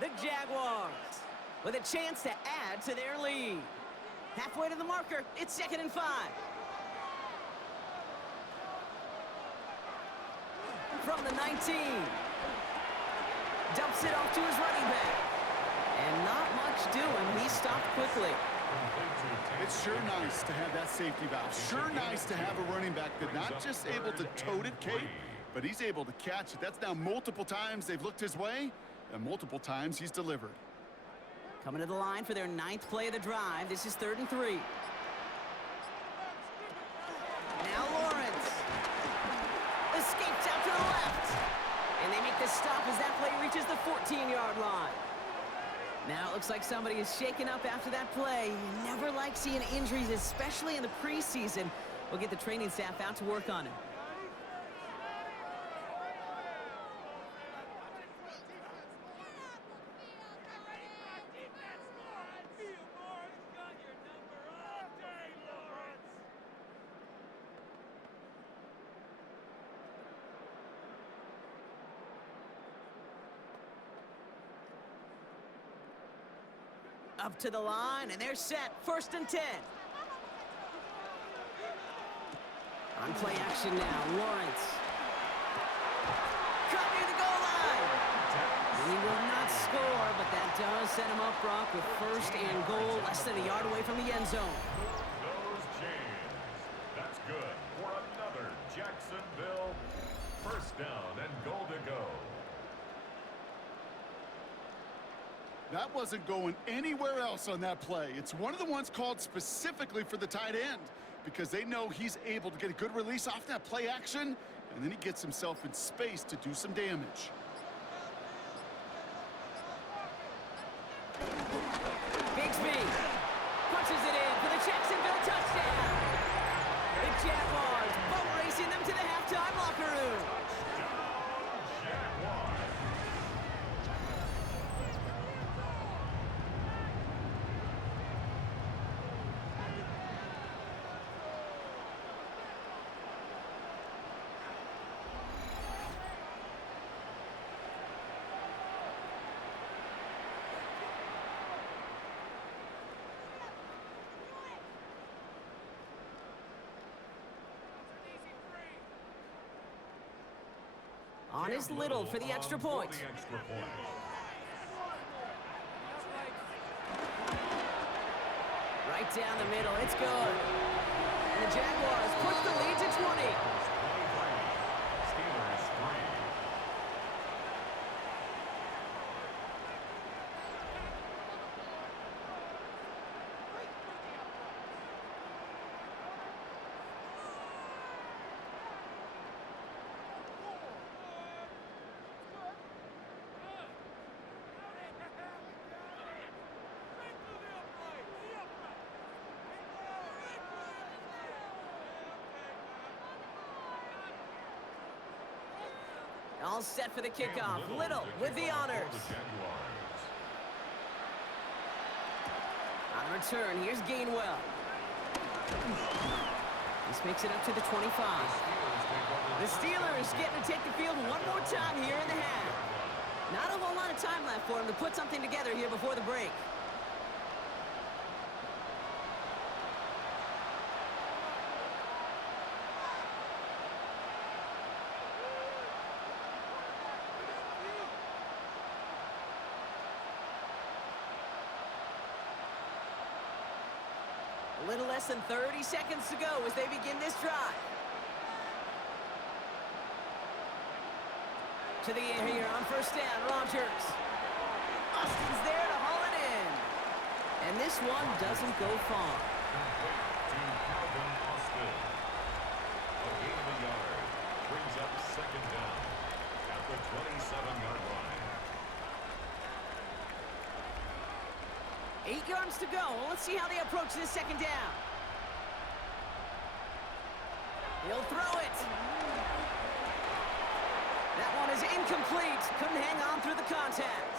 The Jaguars with a chance to add to their lead. Halfway to the marker, it's 2nd and 5. From the 19. Dumps it off to his running back. And not much doing. He stopped quickly. It's sure nice to have that safety valve. Sure nice to have a running back that's not just able to tote it, Kate, but he's able to catch it. That's now multiple times they've looked his way, and multiple times he's delivered. Coming to the line for their 9th play of the drive. This is 3rd and 3. Now Lawrence. Escapes out to the left. And they make the stop as that play reaches the 14-yard line. Now it looks like somebody is shaken up after that play. You never like seeing injuries, especially in the preseason. We'll get the training staff out to work on him. Up to the line, and they're set. 1st and 10. On play action now, Lawrence. Cut near the goal line. And he will not score, but that does set him up, Brock, with 1st and goal, less than a yard away from the end zone. Those chains. That's good for another Jacksonville 1st down and goal to go. That wasn't going anywhere else on that play. It's one of the ones called specifically for the tight end because they know he's able to get a good release off that play action, and then he gets himself in space to do some damage. Bigsby punches it in for the Jacksonville touchdown. The Jaguars boat racing them to the halftime locker room. On is Little for the extra point. Right down the middle, it's good. And the Jaguars push the lead to 20. Steelers 3. All set for the kickoff. Little with the honors. On return, here's Gainwell. This makes it up to the 25. The Steelers getting to take the field one more time here in the half. Not a whole lot of time left for them to put something together here before the break. A little less than 30 seconds to go as they begin this drive. To the air here on 1st down, Rodgers. Austin's there to haul it in. And this one doesn't go far. Complete to Calvin Austin. A gain of a yard. Brings up 2nd down at the 27-yard line. 8 yards to go. Let's see how they approach this 2nd down. He'll throw it. That one is incomplete. Couldn't hang on through the contact.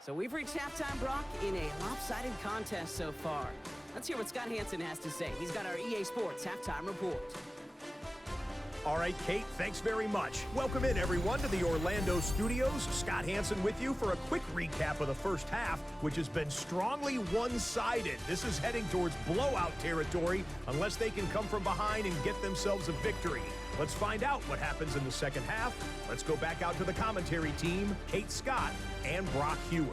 So we've reached halftime, Brock, in a lopsided contest so far. Let's hear what Scott Hansen has to say. He's got our EA Sports halftime report. All right, Kate, thanks very much. Welcome in, everyone, to the Orlando studios. Scott Hansen with you for a quick recap of the first half, which has been strongly one-sided. This is heading towards blowout territory unless they can come from behind and get themselves a victory. Let's find out what happens in the second half. Let's go back out to the commentary team, Kate Scott and Brock Hewer.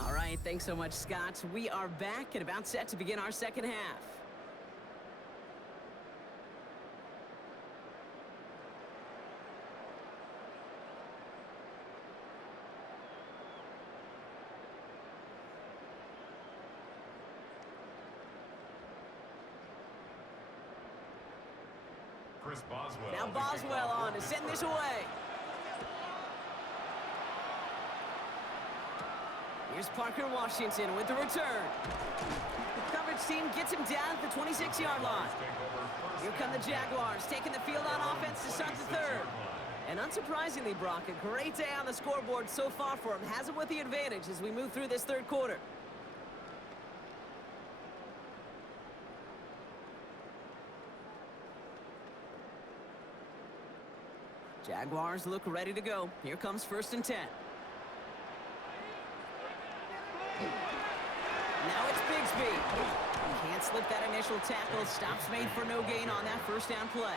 All right, thanks so much, Scott. We are back and about set to begin our second half. Chris Boswell. Now Boswell on to send this away. Here's Parker Washington with the return. The coverage team gets him down at the 26-yard line. Here come the Jaguars, taking the field on offense to start the third. And unsurprisingly, Brock, a great day on the scoreboard so far for him. Has him with the advantage as we move through this third quarter. Jaguars look ready to go. Here comes 1st and 10. Now it's Bigsby. Can't slip that initial tackle. Stops made for no gain on that first down play.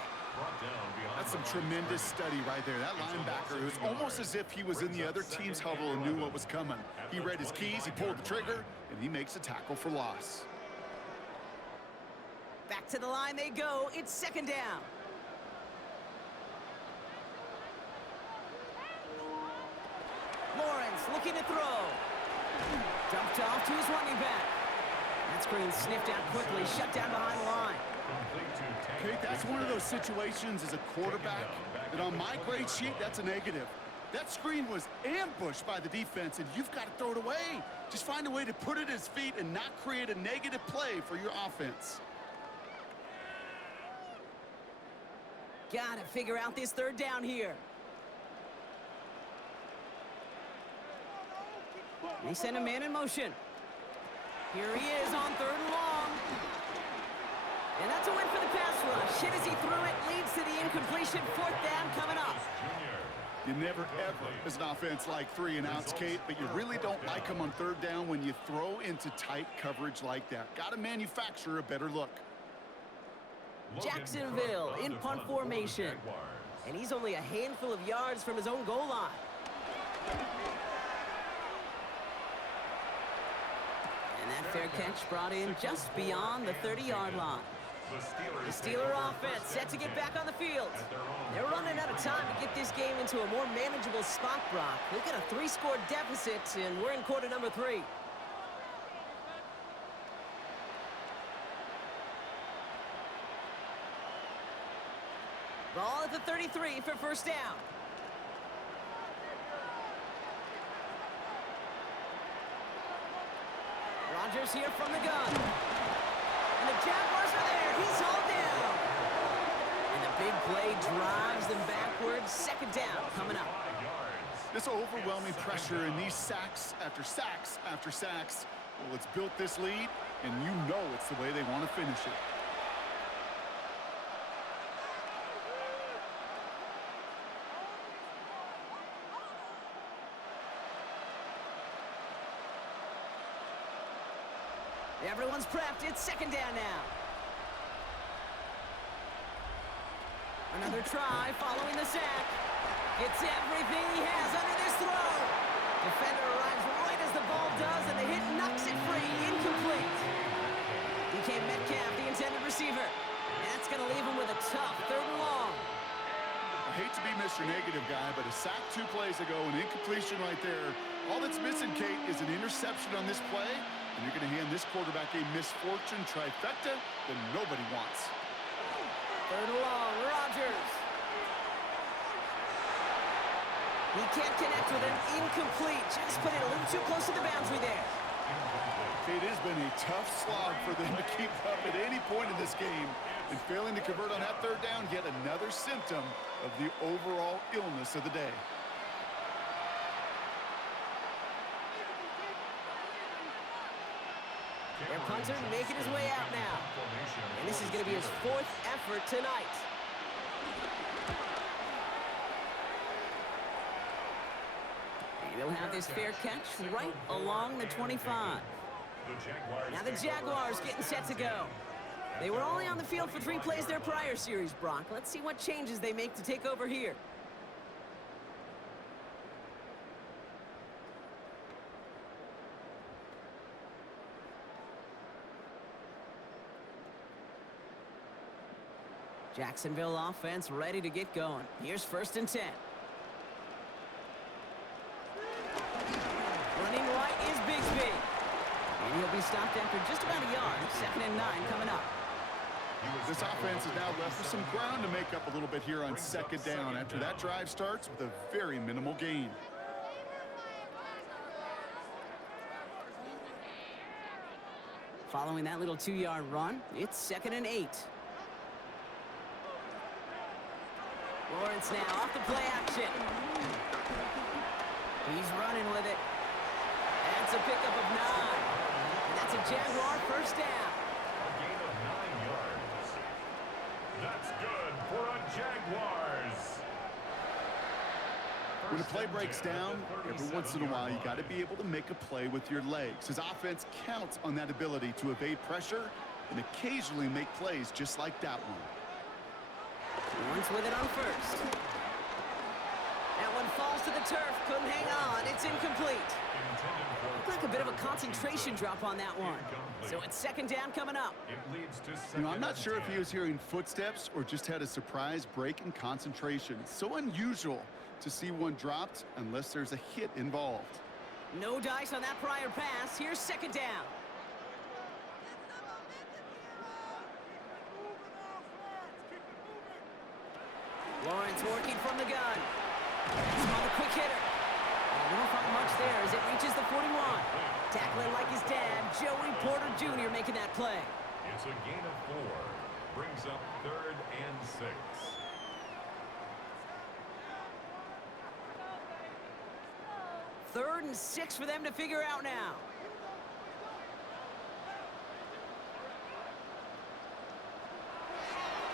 That's some tremendous study right there. That linebacker, it was almost as if he was in the other team's huddle and knew what was coming. He read his keys, he pulled the trigger, and he makes a tackle for loss. Back to the line they go. It's 2nd down. Lawrence looking to throw. Dumped off to his running back. That screen sniffed out quickly, shut down behind the line. Kate, that's one of those situations as a quarterback that on my grade sheet, that's a negative. That screen was ambushed by the defense, and you've got to throw it away. Just find a way to put it at his feet and not create a negative play for your offense. Got to figure out this 3rd down here. They send a man in motion. Here he is on 3rd and long. And that's a win for the pass rush. Hit as he threw it, leads to the incompletion. 4th down coming up. You never, ever, as an offense, like 3 and outs, Kate, but you really don't like them on 3rd down when you throw into tight coverage like that. Got to manufacture a better look. Jacksonville in punt formation. And he's only a handful of yards from his own goal line. And that fair catch brought in just beyond the 30-yard line. The Steeler offense set to get back on the field. They're running out of time to get this game into a more manageable spot, Brock. Look at a 3-score deficit, and we're in quarter number 3. Ball at the 33 for 1st down. Rodgers here from the gun. And the Jaguars are there. He's hauled down. And the big play drives them backwards. 2nd down coming up. This overwhelming pressure and these sacks after sacks after sacks, well, it's built this lead, and you know it's the way they want to finish it. Everyone's prepped. It's 2nd down now. Another try following the sack. Gets everything he has under this throw. Defender arrives right as the ball does, and the hit knocks it free. Incomplete. DK Metcalf, the intended receiver. And that's going to leave him with a tough 3rd and long. I hate to be Mr. Negative guy, but a sack 2 plays ago, an incompletion right there. All that's missing, Kate, is an interception on this play. And you're going to hand this quarterback a misfortune trifecta that nobody wants. 3rd and long, Rodgers. He can't connect with him. Incomplete. Just put it a little too close to the boundary there. It has been a tough slog for them to keep up at any point in this game. And failing to convert on that 3rd down, yet another symptom of the overall illness of the day. Their punter making his way out now. And this is going to be his 4th effort tonight. And he'll have this fair catch right along the 25. Now the Jaguars getting set to go. They were only on the field for 3 plays their prior series, Brock. Let's see what changes they make to take over here. Jacksonville offense ready to get going. Here's 1st and 10. Running right is Bigsby. And he'll be stopped after just about a yard. 2nd and 9 coming up. This offense is now left with some ground to make up a little bit here on 2nd down after that drive starts with a very minimal gain. Following that little 2-yard run, it's 2nd and 8. Lawrence now off the play action. He's running with it. That's a pickup of 9. And that's a Jaguar first down. A gain of 9 yards. That's good for a Jaguars. When a play breaks down, every once in a while, you got to be able to make a play with your legs. His offense counts on that ability to evade pressure and occasionally make plays just like that one. Lawrence with it on first. That one falls to the turf. Couldn't hang on. It's incomplete. Looked like a bit of a concentration drop on that one. So it's 2nd down coming up. It leads to I'm not sure if he was hearing footsteps or just had a surprise break in concentration. It's so unusual to see one dropped unless there's a hit involved. No dice on that prior pass. Here's 2nd down. Lawrence working from the gun. He's on a quick hitter. And won't find much there as it reaches the 41. Tackling like his dad, Joey Porter Jr. making that play. It's a gain of 4. Brings up 3rd and 6. Third and 6 for them to figure out now.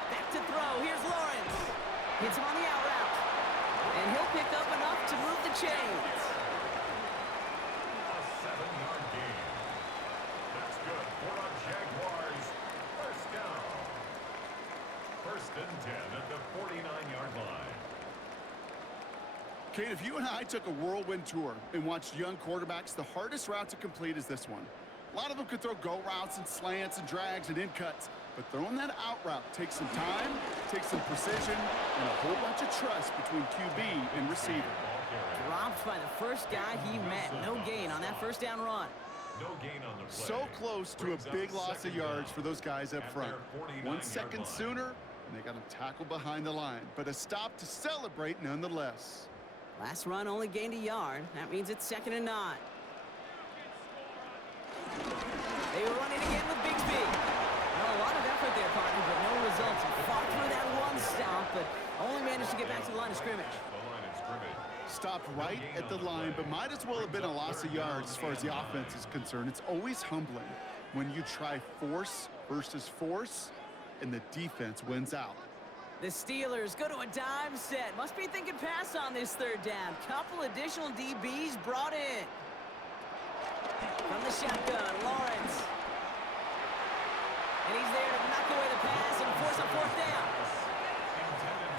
Back to throw. Here's Lawrence. Hits him on the out route. And he'll pick up enough to move the chains. A 7-yard gain. That's good for a Jaguars first down. 1st and 10 at the 49-yard line. Kate, if you and I took a whirlwind tour and watched young quarterbacks, the hardest route to complete is this one. A lot of them could throw go routes and slants and drags and in cuts, but throwing that out route takes some time, takes some precision, and a whole bunch of trust between QB and receiver. Dropped by the first guy he met. No gain on that first down run. No gain on the play. So close to a big loss of yards for those guys up front. 1 second sooner, and they got a tackle behind the line, but a stop to celebrate nonetheless. Last run only gained a yard. That means it's 2nd and 9. They were running again with Bigsby. Well, a lot of effort there, partner, but no results. He fought through that one stop, but only managed to get back to the line of scrimmage. Stopped right at the line, but might as well have been a loss of yards as far as the offense is concerned. It's always humbling when you try force versus force, and the defense wins out. The Steelers go to a dime set. Must be thinking pass on this 3rd down. Couple additional DBs brought in. From the shotgun, Lawrence. And he's there to knock away the pass and force a 4th down.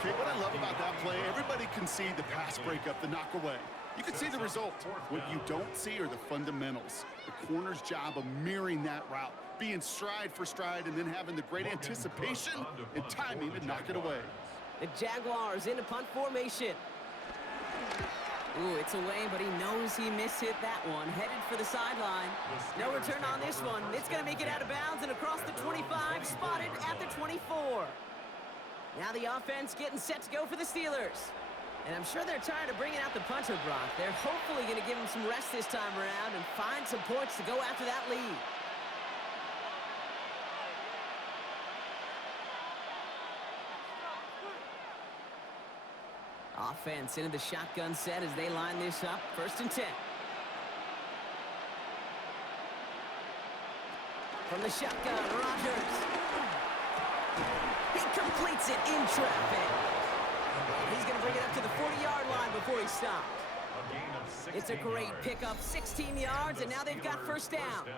Okay, what I love about that play, everybody can see the pass breakup, the knock away. You can see the result. What you don't see are the fundamentals. The corner's job of mirroring that route, being stride for stride, and then having the great anticipation and timing to knock it away. The Jaguars into punt formation. Ooh, it's away, but he knows he mishit that one. Headed for the sideline. No return on this one. It's going to make it out of bounds and across the 25, spotted at the 24. Now the offense getting set to go for the Steelers. And I'm sure they're tired of bringing out the punter, Brock. They're hopefully going to give him some rest this time around and find some points to go after that lead. Offense into the shotgun set as they line this up. 1st and 10. From the shotgun, Rodgers. He completes it in traffic. He's going to bring it up to the 40-yard line before he stopped. It's a great pickup, 16 yards, and now they've got 1st down.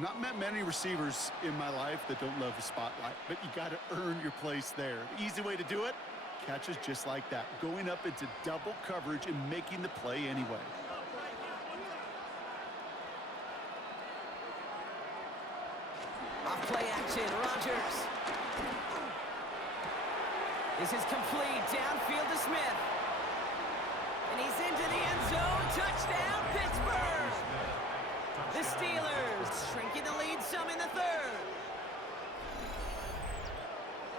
Not met many receivers in my life that don't love the spotlight, but you got to earn your place there. The easy way to do it, catches just like that, going up into double coverage and making the play anyway. Off play action, Rodgers. This is complete, downfield to Smith. And he's into the end zone, touchdown, Pittsburgh! The Steelers shrinking the lead some in the 3rd.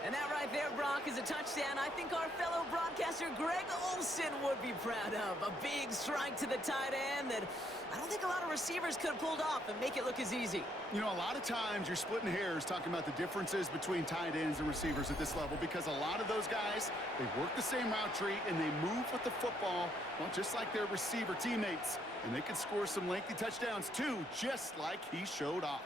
And that right there, Brock, is a touchdown I think our fellow broadcaster Greg Olsen would be proud of. A big strike to the tight end that I don't think a lot of receivers could have pulled off and make it look as easy. You know, a lot of times you're splitting hairs talking about the differences between tight ends and receivers at this level because a lot of those guys, they work the same route tree and they move with the football, well, just like their receiver teammates. And they can score some lengthy touchdowns too, just like he showed off.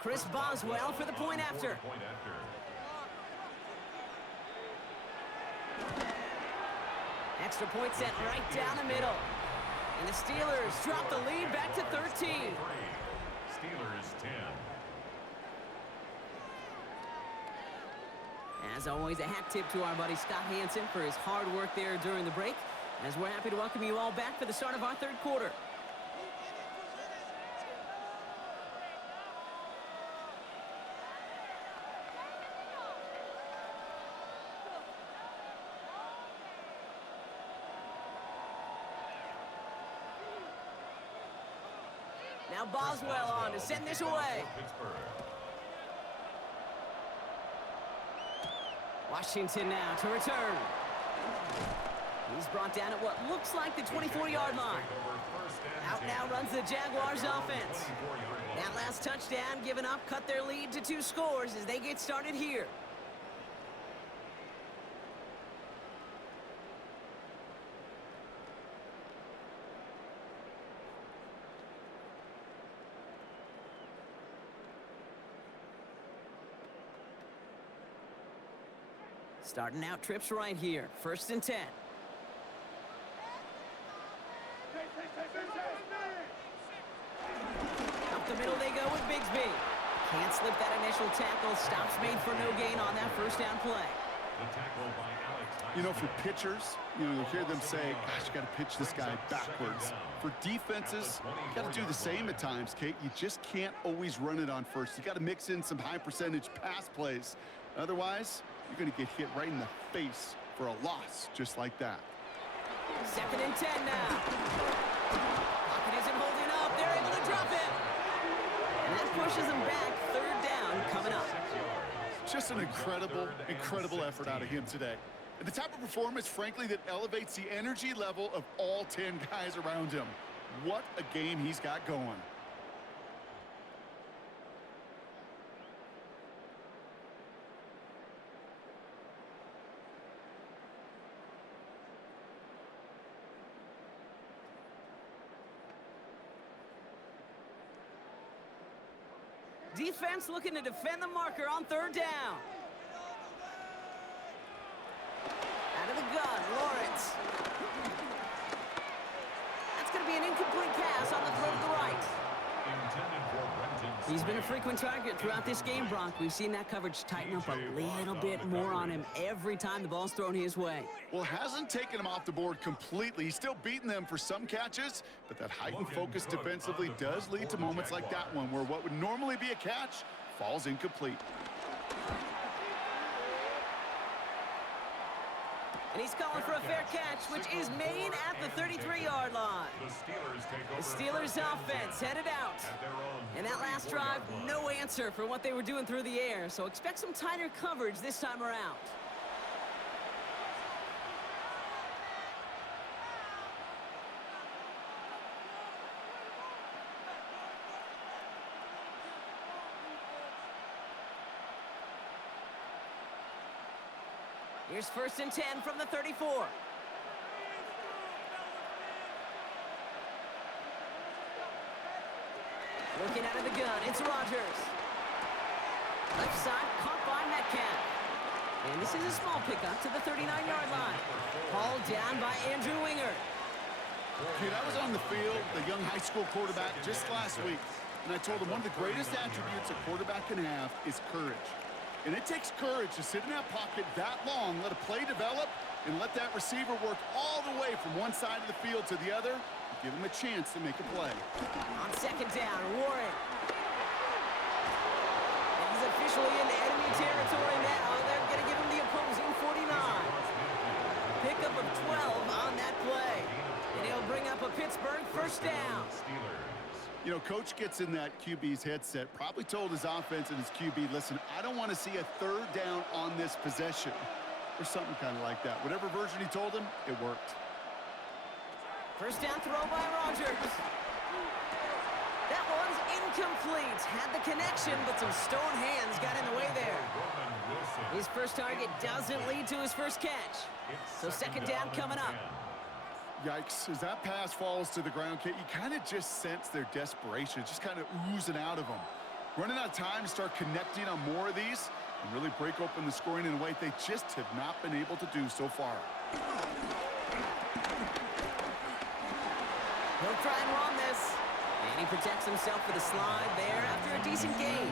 Chris Boswell for the point after. Extra point sent right down the middle. And the Steelers drop the lead back to 13. Steelers 10. As always, a hat tip to our buddy Scott Hansen for his hard work there during the break, as we're happy to welcome you all back for the start of our third quarter. Now Boswell on to send this away. Washington now to return. He's brought down at what looks like the 24-yard line. Out now runs the Jaguars offense. That last touchdown given up cut their lead to 2 scores as they get started here. Starting out trips right here. 1st and 10. Up the middle they go with Bigsby. Can't slip that initial tackle. Stops made for no gain on that first down play. You know, for pitchers, you hear them say, gosh, you got to pitch this guy backwards. For defenses, you got to do the same at times, Kate. You just can't always run it on first. You got to mix in some high percentage pass plays. Otherwise, you're going to get hit right in the face for a loss just like that. 2nd and 10 now. Pocket isn't holding up. They're able to drop it. And that pushes them back. 3rd down coming up. Just an incredible effort out of him today. And the type of performance, frankly, that elevates the energy level of all 10 guys around him. What a game he's got going. Defense looking to defend the marker on 3rd down. Out of the gun, Lawrence. That's going to be an incomplete pass on the throw to the right. He's been a frequent target throughout this game, Brock. We've seen that coverage tighten up a little bit more on him every time the ball's thrown his way. Well, it hasn't taken him off the board completely. He's still beating them for some catches, but that heightened focus defensively does lead to moments like that one where what would normally be a catch falls incomplete. And he's calling for a fair catch, which is made at the 33-yard line. The Steelers offense headed out. And that last drive, no answer for what they were doing through the air. So expect some tighter coverage this time around. Here's 1st and 10 from the 34. Looking out of the gun, it's Rodgers. Left side, caught by Metcalf. And this is a small pickup to the 39-yard line. Hauled down by Andrew Winger. Kid, I was on the field, the young high school quarterback, just last week. And I told him one of the greatest attributes a quarterback can have is courage. And it takes courage to sit in that pocket that long, let a play develop, and let that receiver work all the way from one side of the field to the other, and give him a chance to make a play. On 2nd down, Warren. And he's officially into enemy territory now. They're going to give him the opposing 49. Pickup of 12 on that play. And he'll bring up a Pittsburgh 1st down. You know, coach gets in that QB's headset, probably told his offense and his QB, listen, I don't want to see a third down on this possession. Or something kind of like that. Whatever version he told him, it worked. First down throw by Rodgers. That one's incomplete. Had the connection, but some stone hands got in the way there. His first target doesn't lead to his first catch. So second down coming up. Yikes, as that pass falls to the ground, Kate, you kind of just sense their desperation. It's just kind of oozing out of them. Running out of time to start connecting on more of these and really break open the scoring in a way they just have not been able to do so far. He'll try and run this. And he protects himself for the slide there after a decent gain.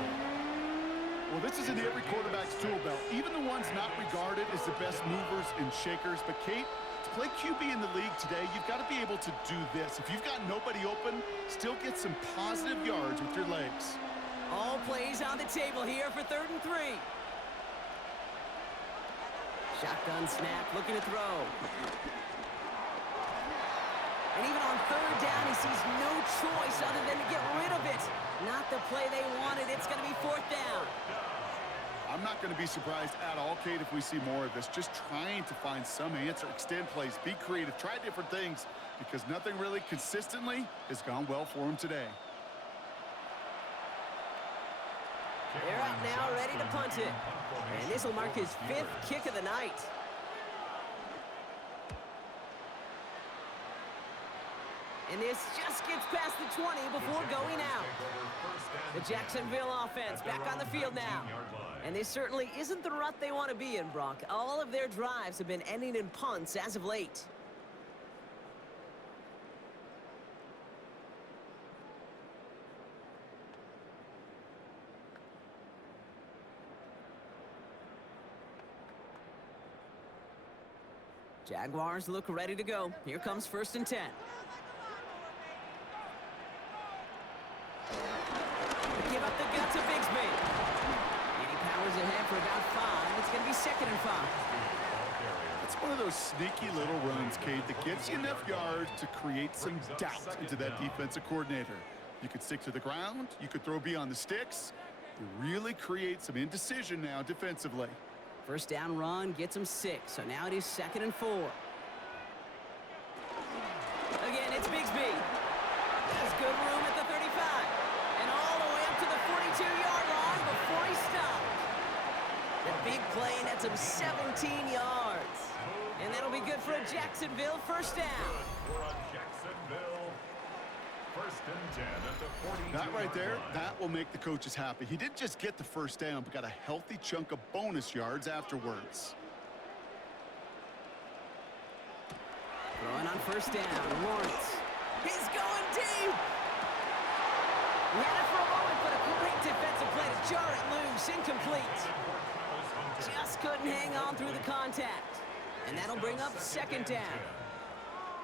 Well, this is in every quarterback's tool belt. Even the ones not regarded as the best movers and shakers. But, Kate, to play QB in the league today, you've got to be able to do this. If you've got nobody open, still get some positive yards with your legs. All plays on the table here for 3rd and 3. Shotgun snap, looking to throw. And even on 3rd down, he sees no choice other than to get rid of it. Not the play they wanted. It's going to be 4th down. I'm not going to be surprised at all, Kate, if we see more of this. Just trying to find some answer, extend plays, be creative, try different things, because nothing really consistently has gone well for him today. They're out now, ready to punt it. And this will mark his 5th kick of the night. And this just gets past the 20 before going out. The Jacksonville offense back on the field now. And this certainly isn't the rut they want to be in, Brock. All of their drives have been ending in punts as of late. Jaguars look ready to go. Here comes 1st and 10. Give up the guts of Bigsby. And he powers ahead for about 5. It's going to be 2nd and 5. It's one of those sneaky little runs, Kate, that gets you enough yards to create some doubt into that defensive coordinator. You could stick to the ground. You could throw beyond the sticks. You really create some indecision now defensively. First down run gets him 6. So now it is 2nd and 4. Again, it's Bigsby. Has good room at the 35. And all the way up to the 42-yard line before he stopped. The big play nets him 17 yards. And that'll be good for a Jacksonville first down. For a Jacksonville 1st and 10 at the 42. That right there, that will make the coaches happy. He didn't just get the first down, but got a healthy chunk of bonus yards afterwards. Throwing on first down, Lawrence. He's going deep. He had it for a moment, but a great defensive play to jar it loose, incomplete. Just couldn't hang on through the contact. And that'll bring up 2nd down.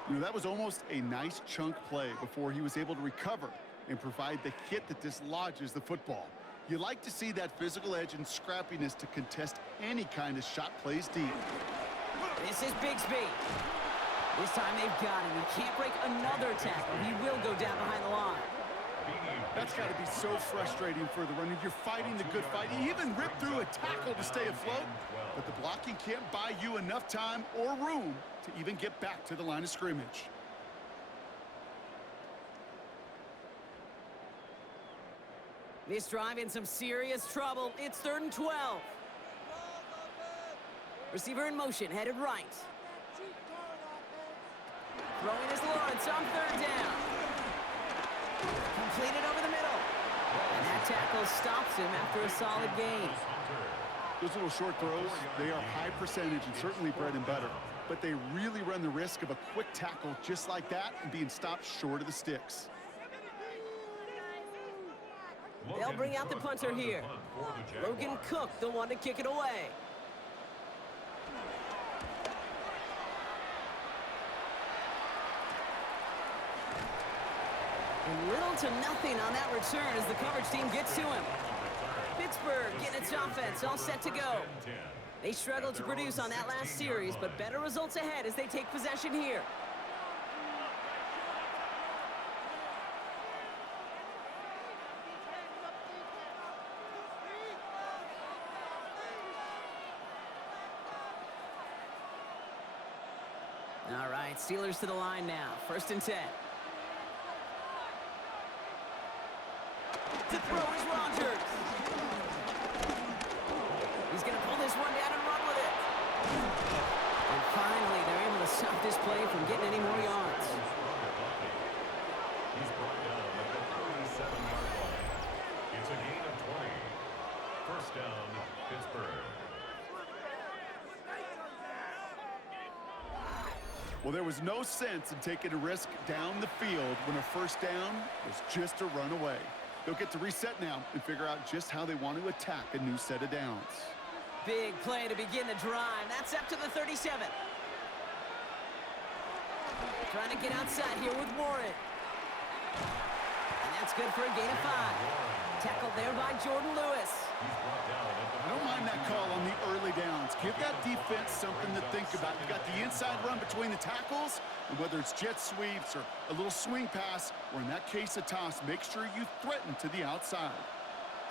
You know, that was almost a nice chunk play before he was able to recover and provide the hit that dislodges the football. You like to see that physical edge and scrappiness to contest any kind of shot plays deep. This is Bigsby. This time they've got him. He can't break another tackle. He will go down behind the line. That's got to be so frustrating for the runner. You're fighting the good fight. You even rip through a tackle to stay afloat, but the blocking can't buy you enough time or room to even get back to the line of scrimmage. This drive in some serious trouble. It's 3rd and 12. Receiver in motion, headed right. Throwing is Lawrence on 3rd down. Completed over the middle. And that tackle stops him after a solid gain. Those little short throws, they are high percentage and certainly bread and butter. But they really run the risk of a quick tackle just like that and being stopped short of the sticks. They'll bring out the punter here. Logan Cook, the one to kick it away. And little to nothing on that return as the coverage team gets to him. Pittsburgh getting its offense all set to go. They struggled to produce on that last series, but better results ahead as they take possession here. right, Steelers to the line now. 1st and 10. To throw is Rodgers. He's going to pull this one down and run with it. And finally, they're able to stop this play from getting any more yards. He's brought down at the 37-yard line. It's a gain of 20. 1st down, Pittsburgh. Well, there was no sense in taking a risk down the field when a 1st down was just a run away. They'll get to reset now and figure out just how they want to attack a new set of downs. Big play to begin the drive. That's up to the 37. Trying to get outside here with Warren. And that's good for a gain of 5. Tackled there by Jordan Lewis. I don't mind that call on the early downs. Give that defense something to think about. You got the inside run between the tackles, and whether it's jet sweeps or a little swing pass, or in that case a toss, make sure you threaten to the outside.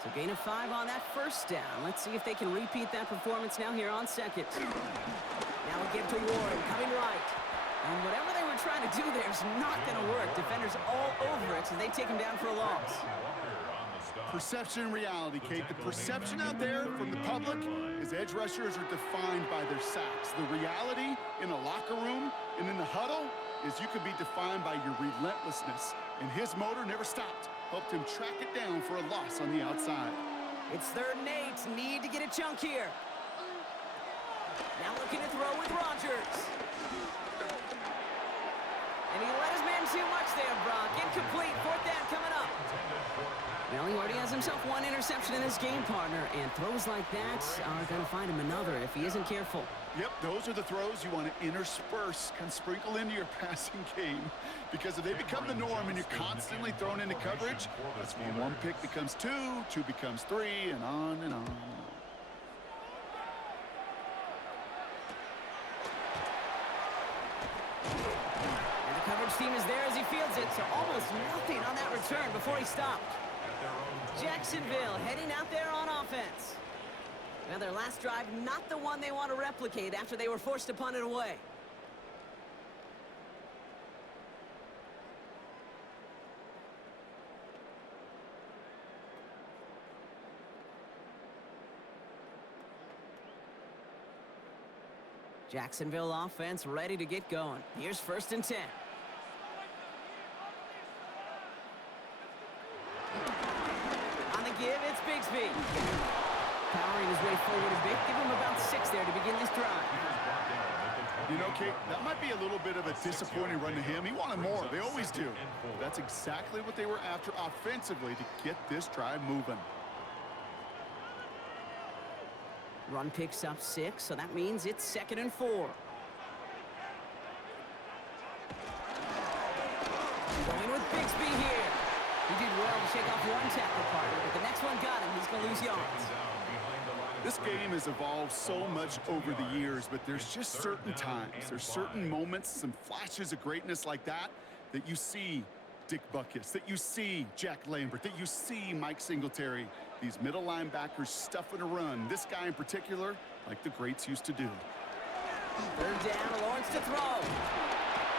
So gain of 5 on that 1st down. Let's see if they can repeat that performance now here on 2nd. Now we give to Warren, coming right. And whatever they were trying to do there is not going to work. Defenders all over it, so they take him down for a loss. Perception and reality, Kate. The perception out there from the public is edge rushers are defined by their sacks. The reality in a locker room and in the huddle is you could be defined by your relentlessness. And his motor never stopped. Helped him track it down for a loss on the outside. It's 3rd and 8. Need to get a chunk here. Now looking to throw with Rodgers. And he let his man too much there, Brock. Incomplete. 4th down coming up. Well, he already has himself 1 interception in his game, partner, and throws like that are going to find him another if he isn't careful. Yep, those are the throws you want to intersperse, kind of sprinkle into your passing game, because if they become the norm and you're constantly thrown into coverage, that's when 1 pick becomes 2, 2 becomes 3, and on and on and on. And the coverage team is there as he fields it, so almost nothing on that return before he stopped. Jacksonville heading out there on offense. Now their last drive, not the one they want to replicate after they were forced to punt it away. Jacksonville offense ready to get going. Here's 1st and 10. Give, it's Bigsby. Powering his way forward a bit. Give him about 6 there to begin this drive. You know, Kate, that might be a little bit of a disappointing run to him. He wanted more. They always do. That's exactly what they were after offensively to get this drive moving. Run picks up 6, so that means it's 2nd and 4. Going with Bigsby here. He did well to shake off 1 tackle, partner, but the next one got him. He's going to lose yards. This game has evolved so much over the years, but there's just certain times, there's certain moments, some flashes of greatness like that you see Dick Butkus, that you see Jack Lambert, that you see Mike Singletary. These middle linebackers stuffing a run. This guy in particular, like the greats used to do. 3rd down, Lawrence to throw.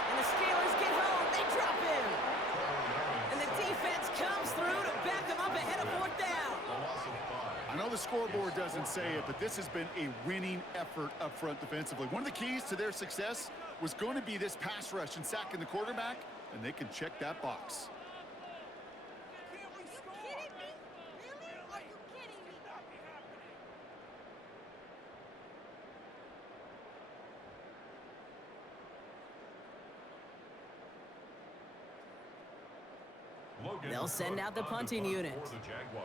And the Steelers get home. They drop him. And the defense comes through to back them up ahead of 4th down. I know the scoreboard doesn't say it, but this has been a winning effort up front defensively. One of the keys to their success was going to be this pass rush and sacking the quarterback, and they can check that box. They'll send out the punting unit.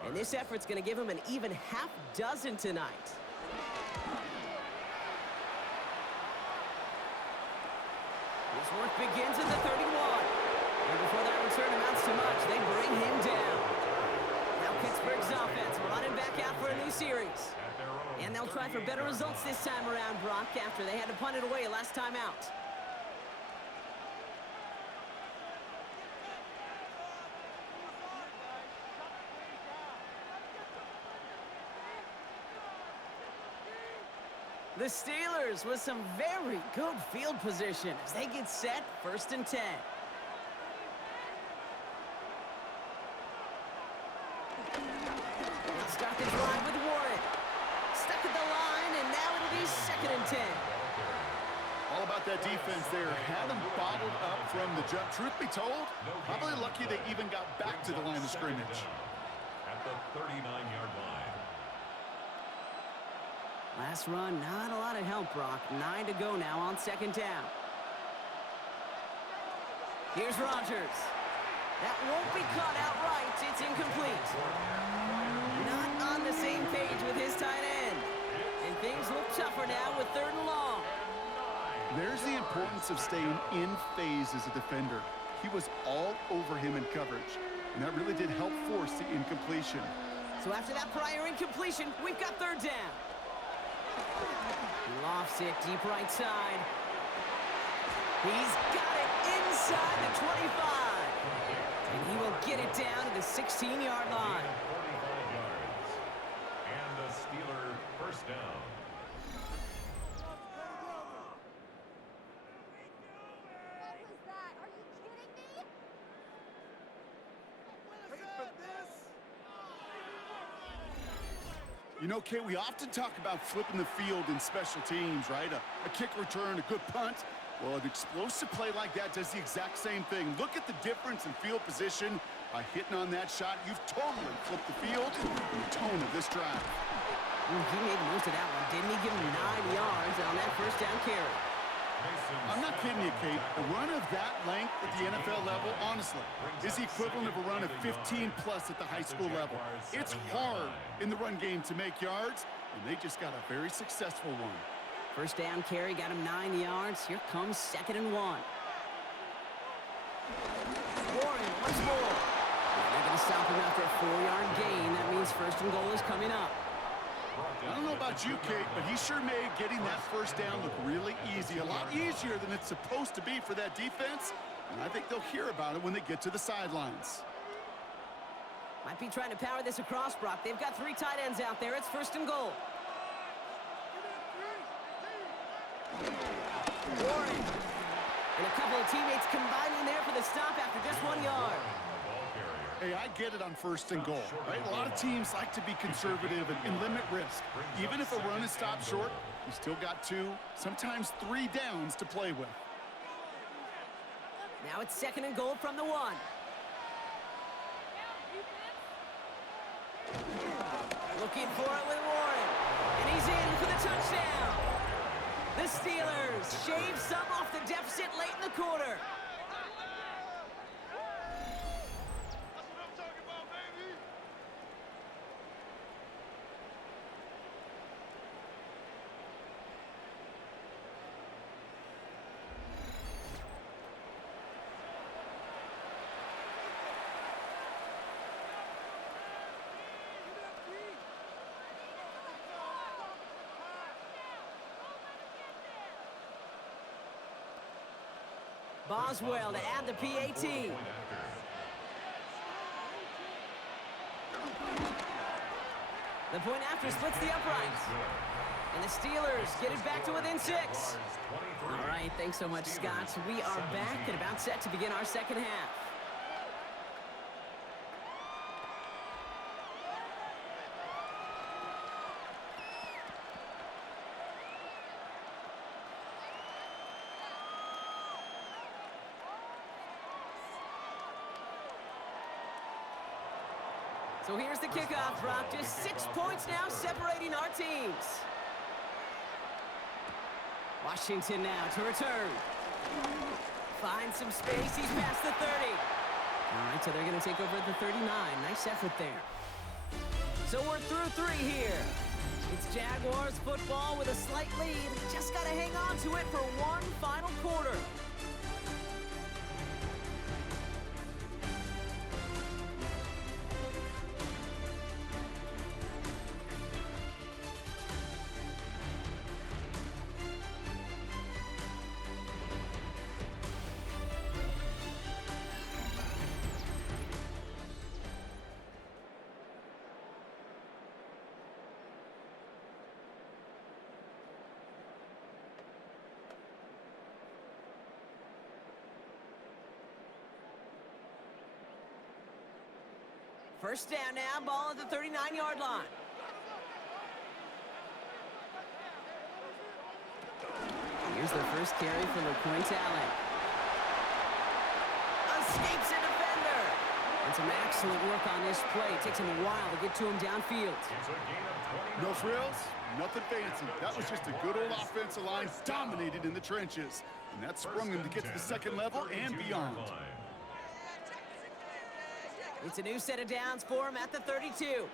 And this effort's going to give them an even half dozen tonight. This work begins at the 31. And before that return amounts to much, they bring him down. Now Pittsburgh's offense running back out for a new series. And they'll try for better results this time around, Brock, after they had to punt it away last time out. The Steelers with some very good field position as they get set, 1st and 10. They'll start the drive with Warren. Stuck at the line, and now it'll be 2nd and 10. All about that defense there. Had them bottled up from the jump. Truth be told, probably lucky they even got back to the line of scrimmage. At the 39-yard line. Last run, not a lot of help, Brock. 9 to go now on 2nd down. Here's Rodgers. That won't be caught outright. It's incomplete. Not on the same page with his tight end. And things look tougher now with 3rd and long. There's the importance of staying in phase as a defender. He was all over him in coverage, and that really did help force the incompletion. So after that prior incompletion, we've got 3rd down. He lofts it deep right side. He's got it inside the 25. And he will get it down to the 16-yard line. 45 yards. And a Steeler 1st down. You know, Kate, we often talk about flipping the field in special teams, right? A kick return, a good punt. Well, an explosive play like that does the exact same thing. Look at the difference in field position. By hitting on that shot, you've totally flipped the field and the tone of this drive. He made most of that one, didn't he? Give him 9 yards on that 1st down carry. I'm not kidding you, Kate. A run of that length at the NFL level, honestly, is the equivalent of a run of 15-plus at the high school level. It's hard in the run game to make yards, and they just got a very successful one. 1st down carry got him 9 yards. Here comes 2nd and 1. Warren once more. They're going to stop him after a 4-yard gain. That means 1st and goal is coming up. I don't know about you, Kate, but he sure made getting that 1st down look really easy. A lot easier than it's supposed to be for that defense. And I think they'll hear about it when they get to the sidelines. Might be trying to power this across, Brock. They've got 3 tight ends out there. It's 1st and goal. Warren. And a couple of teammates combining there for the stop after just 1 yard. Hey, I get it on 1st and goal, right? A lot of teams like to be conservative and limit risk. Even if a run is stopped short, you still got 2, sometimes 3 downs to play with. Now it's 2nd and goal from the 1. Looking for it with Warren. And he's in for the touchdown. The Steelers shave some off the deficit late in the quarter. Boswell to add the PAT. The point after splits the uprights. And the Steelers get it back to within 6. All right, thanks so much, Scott. We are back and about set to begin our 2nd half. So here's the kickoff, Brock. Just 6 points now separating our teams. Washington now to return. Finds some space. He's past the 30. All right, so they're going to take over at the 39. Nice effort there. So we're through 3 here. It's Jaguars football with a slight lead. Just got to hang on to it for one final quarter. First down now, ball at the 39-yard line. Here's their first carry for LeQuint Allen. Escapes a defender. And some excellent work on this play. It takes him a while to get to him downfield. No frills, nothing fancy. That was just a good old offensive line dominated in the trenches. And that sprung him to get to the second level and beyond. It's a new set of downs for him at the 32. Going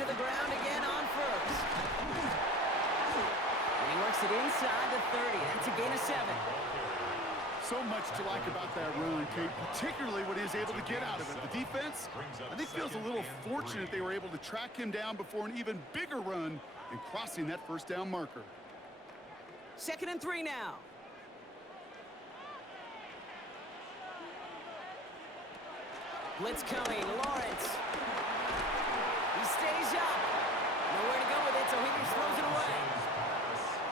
to the ground again on first. And he works it inside the 30. That's a gain of 7. So much to like about that run, Kate, particularly what he was able to get out of it. The defense, I think, feels a little fortunate they were able to track him down before an even bigger run and crossing that first down marker. 2nd and 3 now. Blitz coming, Lawrence. He stays up. Nowhere to go with it, so he just throws it away.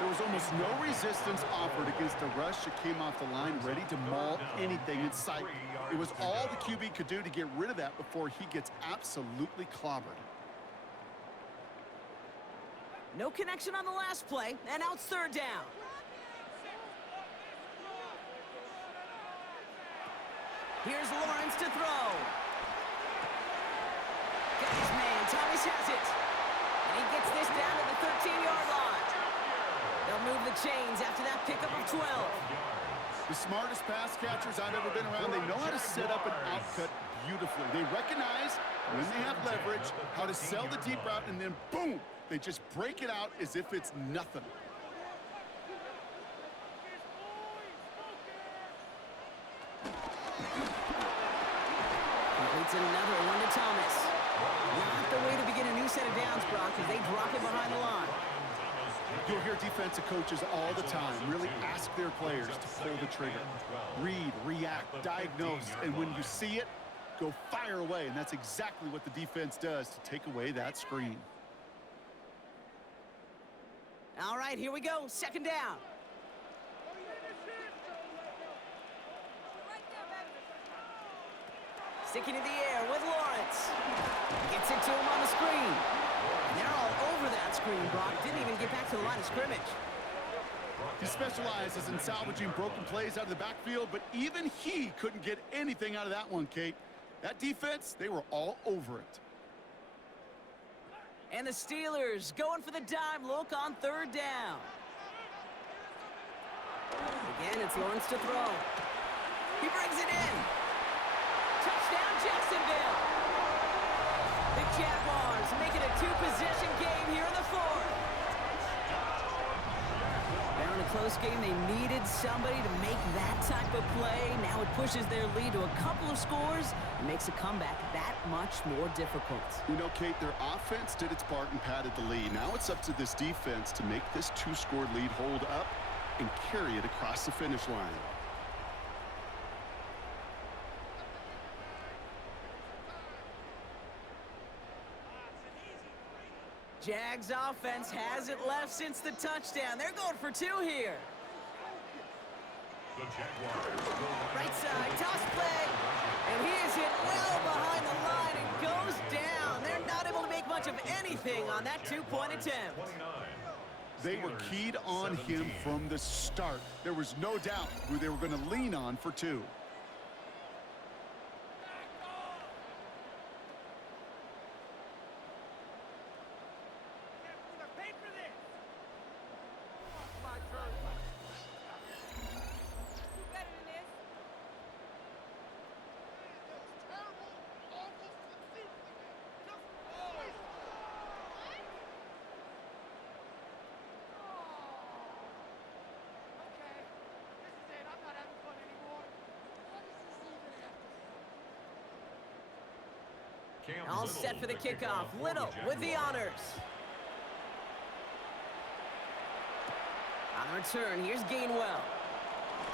There was almost no resistance offered against a rush that came off the line ready to maul anything in sight. It was all the QB could do to get rid of that before he gets absolutely clobbered. No connection on the last play, and now it's 3rd down. Here's Lawrence to throw. Got his man, Thomas has it. And he gets this down to the 13-yard line. They'll move the chains after that pickup of 12. The smartest pass catchers I've ever been around, they know how to set up an outcut beautifully. They recognize when they have leverage, how to sell the deep route, and then boom, they just break it out as if it's nothing. Completes another one to Thomas. Not the way to begin a new set of downs, Brock, as they drop it behind the line. You'll hear defensive coaches all the time really ask their players to pull the trigger. Read, react, diagnose, and when you see it, go fire away. And that's exactly what the defense does to take away that screen. All right, here we go. 2nd down. Sticking in the air with Lawrence. Gets it to him on the screen. And they're all over that screen, Brock. Didn't even get back to the line of scrimmage. He specializes in salvaging broken plays out of the backfield, but even he couldn't get anything out of that one, Kate. That defense, they were all over it. And the Steelers going for the dime look on 3rd down. Again, it's Lawrence to throw. He brings it in. Touchdown, Jacksonville. The Jaguars make it a 2-possession game here in the 4th. Now in a close game, they needed somebody to make that type of play. Now it pushes their lead to a couple of scores and makes a comeback that much more difficult. You know, Kate, their offense did its part and padded the lead. Now it's up to this defense to make this 2-score lead hold up and carry it across the finish line. Jags offense hasn't left since the touchdown. They're going for 2 here. The Jaguars. Right side, toss play. And he is hit well behind the line and goes down. They're not able to make much of anything on that 2-point attempt. They were keyed on him from the start. There was no doubt who they were going to lean on for 2. All set for the kickoff. Little with the honors. On the return, here's Gainwell.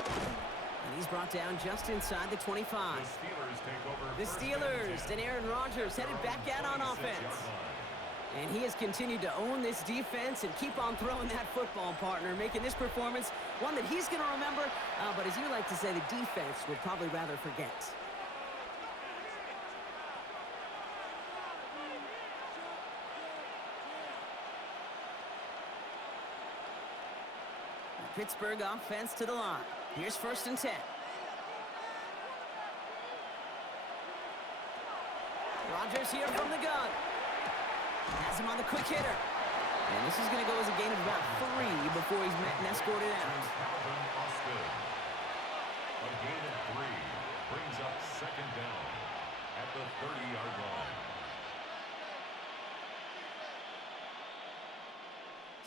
And he's brought down just inside the 25. The Steelers and Aaron Rodgers headed back out on offense. And he has continued to own this defense and keep on throwing that football, partner, making this performance one that he's going to remember, but as you like to say, the defense would probably rather forget. The Pittsburgh offense to the line. Here's 1st and 10. Rodgers here from the gun. Has him on the quick hitter. And this is going to go as a gain of about 3 before he's met and escorted out. A gain of 3 brings up 2nd down at the 30-yard line.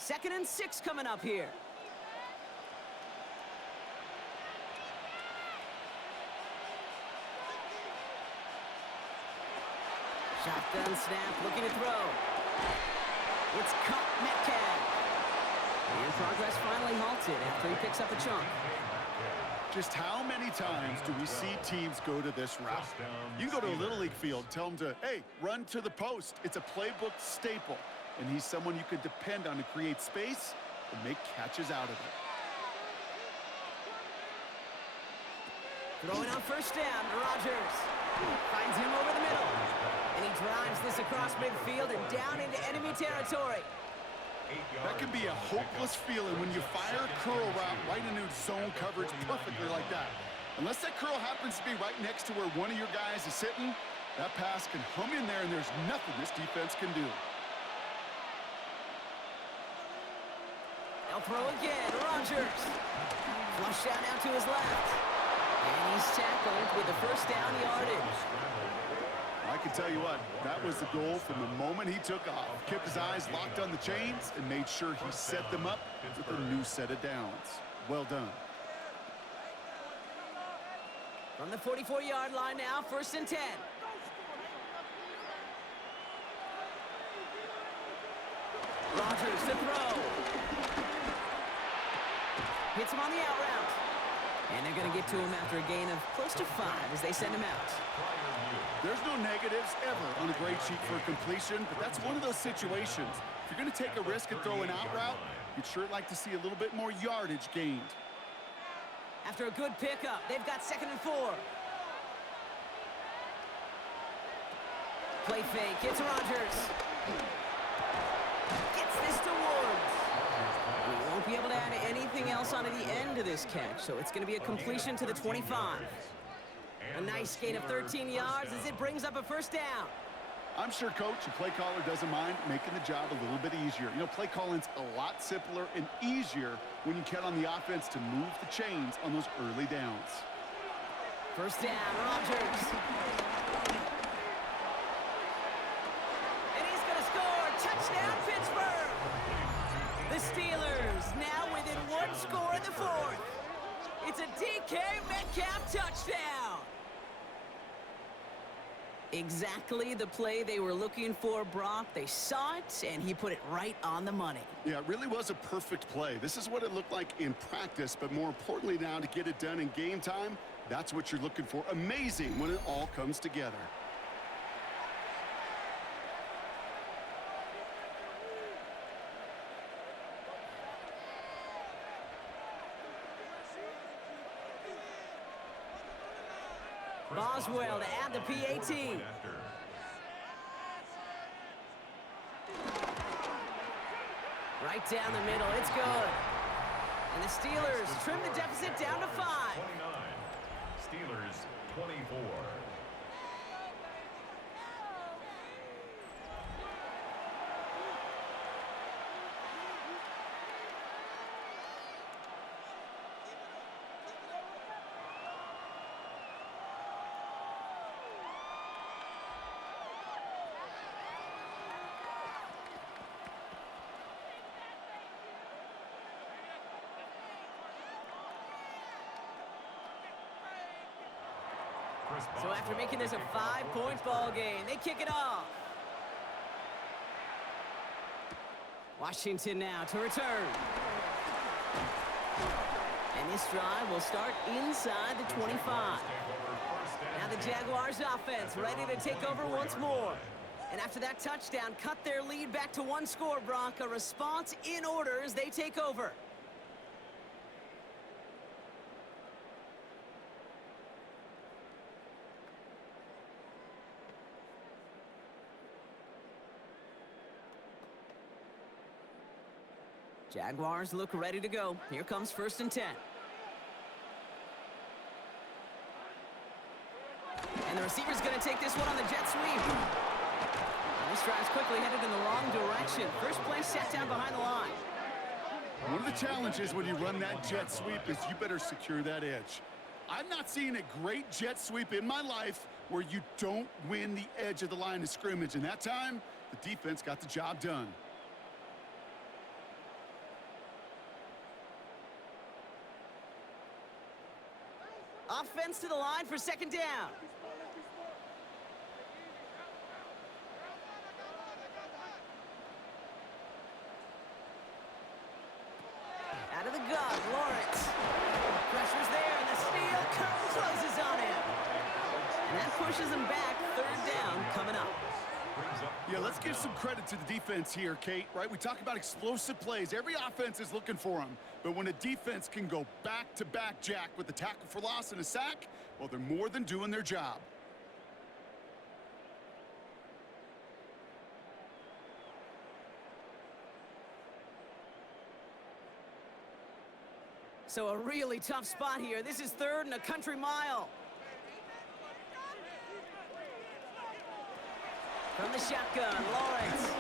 2nd and 6 coming up here. Shotgun snap, looking to throw. It's caught Metcalf. And progress finally halted after he picks up a chunk. Just how many times do we see teams go to this route? You go to a Little League field, tell them to, hey, run to the post. It's a playbook staple. And he's someone you could depend on to create space and make catches out of it. Throwing on 1st down, Rodgers. Finds him over the middle. And he drives this across midfield and down into enemy territory. That can be a hopeless feeling when you fire a curl route right into zone coverage perfectly like that. Unless that curl happens to be right next to where one of your guys is sitting, that pass can hum in there and there's nothing this defense can do. They'll throw again, Rodgers. Flush out now to his left. And he's tackled with the 1st down yardage. I can tell you what, that was the goal from the moment he took off. Kept his eyes locked on the chains and made sure he set them up with a new set of downs. Well done. From the 44-yard line now, 1st and 10. Rodgers to throw. Hits him on the out route. And they're going to get to him after a gain of close to 5 as they send him out. There's no negatives ever on a grade sheet for completion, but that's one of those situations. If you're going to take a risk and throw an out route, you'd sure like to see a little bit more yardage gained. After a good pickup, they've got 2nd and 4. Play fake, it's Rodgers. Gets this to Woods. We won't be able to add anything else onto the end of this catch, so it's going to be a completion to the 25. A nice gain of 13 yards as it brings up a 1st down. I'm sure coach and play caller doesn't mind making the job a little bit easier. You know, play calling's a lot simpler and easier when you count on the offense to move the chains on those early downs. 1st down, Rodgers. And he's going to score. Touchdown, Pittsburgh. The Steelers now within 1 score in the 4th. It's a DK Metcalf touchdown. Exactly the play they were looking for, Brock. They saw it, and he put it right on the money. Yeah, it really was a perfect play. This is what it looked like in practice, but more importantly now to get it done in game time, that's what you're looking for. Amazing when it all comes together. Boswell to add the PAT. Right down the middle, it's good. And the Steelers trim the deficit down to 5. 29. Steelers 24. So after making this a 5-point ball game, they kick it off. Washington now to return. And this drive will start inside the 25. Now the Jaguars offense ready to take over once more. And after that touchdown, cut their lead back to one score, Brock. A response in order as they take over. Jaguars look ready to go. Here comes 1st and 10. And the receiver's going to take this one on the jet sweep. And this drive's quickly headed in the wrong direction. First play set down behind the line. One of the challenges when you run that jet sweep is you better secure that edge. I've not seen a great jet sweep in my life where you don't win the edge of the line of scrimmage. And that time, the defense got the job done. Offense to the line for 2nd down. Out of the gun, Lawrence. Pressure's there, and the steel curtain closes on him. And that pushes him back. 3rd down coming up. Yeah, let's give some credit to the defense here, Kate, right? We talk about explosive plays. Every offense is looking for them. But when a defense can go back-to-back, Jack, with a tackle for loss and a sack, well, they're more than doing their job. So a really tough spot here. This is 3rd and a country mile. From the shotgun, Lawrence.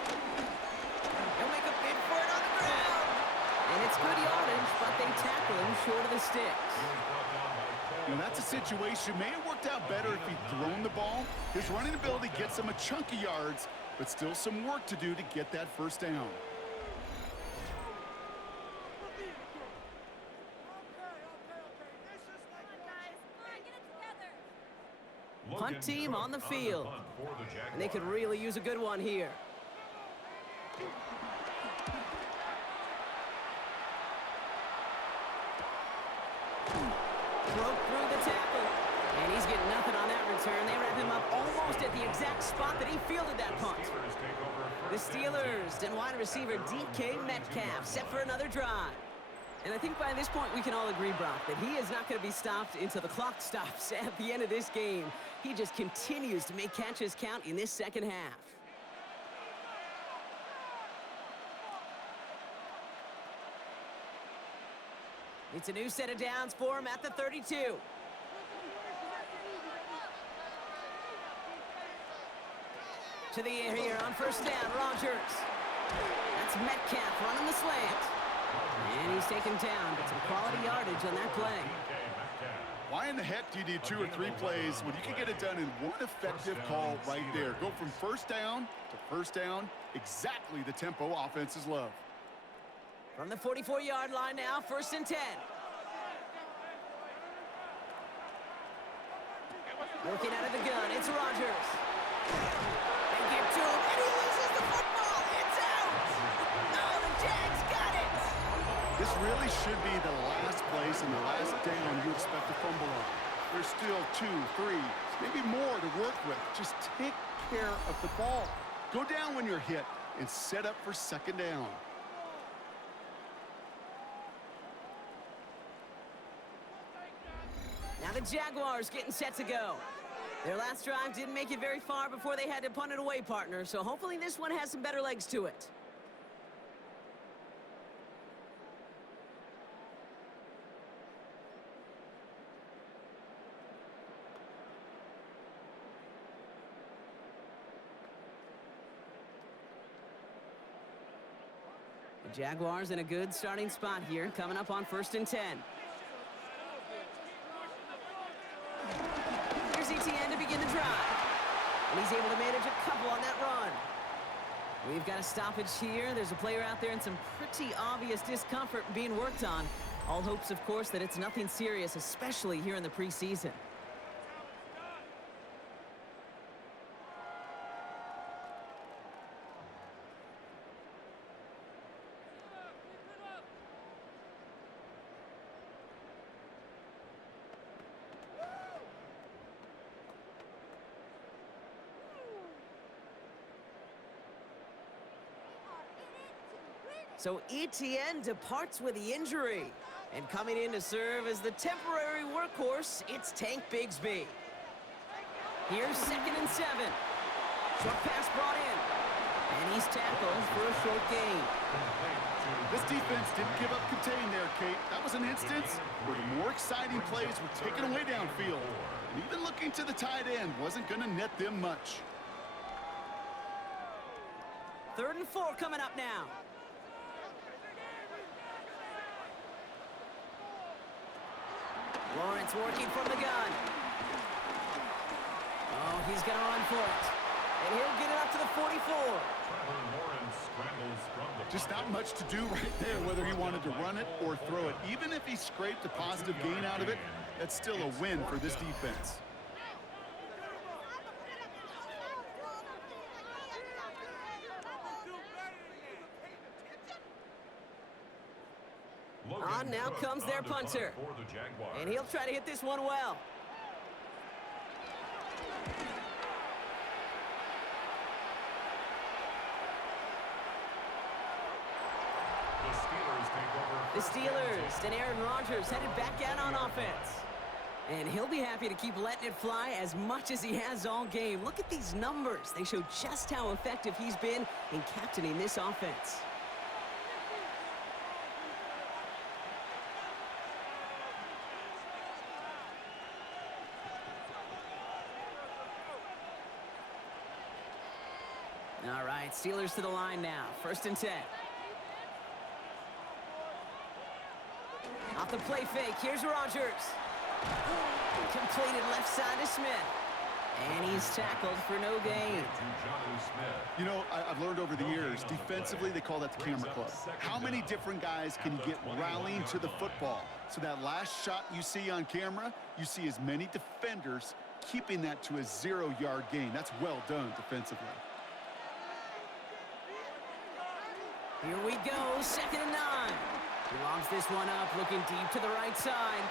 He'll make a bid for it on the ground. And it's good yardage, but they tackle him short of the sticks. You know, that's a situation. May have worked out better if he'd thrown the ball. His running ability gets him a chunk of yards, but still some work to do to get that 1st down. Punt team on the field. And they could really use a good one here. Broke through the tackle. And he's getting nothing on that return. They wrap him up almost at the exact spot that he fielded that punt. The Steelers and wide receiver DK Metcalf set for another drive. And I think by this point we can all agree, Brock, that he is not going to be stopped until the clock stops at the end of this game. He just continues to make catches count in this 2nd half. It's a new set of downs for him at the 32. To the air here on 1st down, Rodgers. That's Metcalf running the slant. And he's taken down, but some quality yardage on that play. Why in the heck do you need 2 or 3 plays when you can get it done in one effective call right there? Go from 1st down to 1st down, exactly the tempo offenses love. From the 44-yard line now, 1st and 10. Working out of the gun, it's Rodgers. They get to him, and he loses the football. It's out. Oh, the Jags got it. This really should be the last place and the last down you expect to fumble on. There's still 2, 3, maybe more to work with. Just take care of the ball. Go down when you're hit and set up for 2nd down. Now the Jaguars getting set to go. Their last drive didn't make it very far before they had to punt it away, partner, so hopefully this one has some better legs to it. The Jaguars in a good starting spot here, coming up on 1st and 10. Here's ETN to begin the drive. And he's able to manage a couple on that run. We've got a stoppage here. There's a player out there in some pretty obvious discomfort being worked on. All hopes, of course, that it's nothing serious, especially here in the preseason. So ETN departs with the injury. And coming in to serve as the temporary workhorse, it's Tank Bigsby. Here's 2nd and 7. Short pass brought in. And he's tackled for a short gain. This defense didn't give up contain there, Kate. That was an instance where the more exciting plays were taken away downfield. And even looking to the tight end wasn't going to net them much. 3rd and 4 coming up now. Lawrence working from the gun. Oh, he's going to run for it. And he'll get it up to the 44. Just not much to do right there, whether he wanted to run it or throw it. Even if he scraped a positive gain out of it, that's still a win for this defense. On now comes their punter. And he'll try to hit this one well. The Steelers and Aaron Rodgers headed back out on offense. And he'll be happy to keep letting it fly as much as he has all game. Look at these numbers. They show just how effective he's been in captaining this offense. All right, Steelers to the line now. 1st and 10. Off the play fake, here's Rodgers. Completed left side to Smith. And he's tackled for no gain. You know, I've learned over the years, defensively, they call that the camera club. How many different guys can you get rallying to the football? So that last shot you see on camera, you see as many defenders keeping that to a 0-yard gain. That's well done defensively. Here we go, 2nd and 9. He lobs this one up, looking deep to the right side.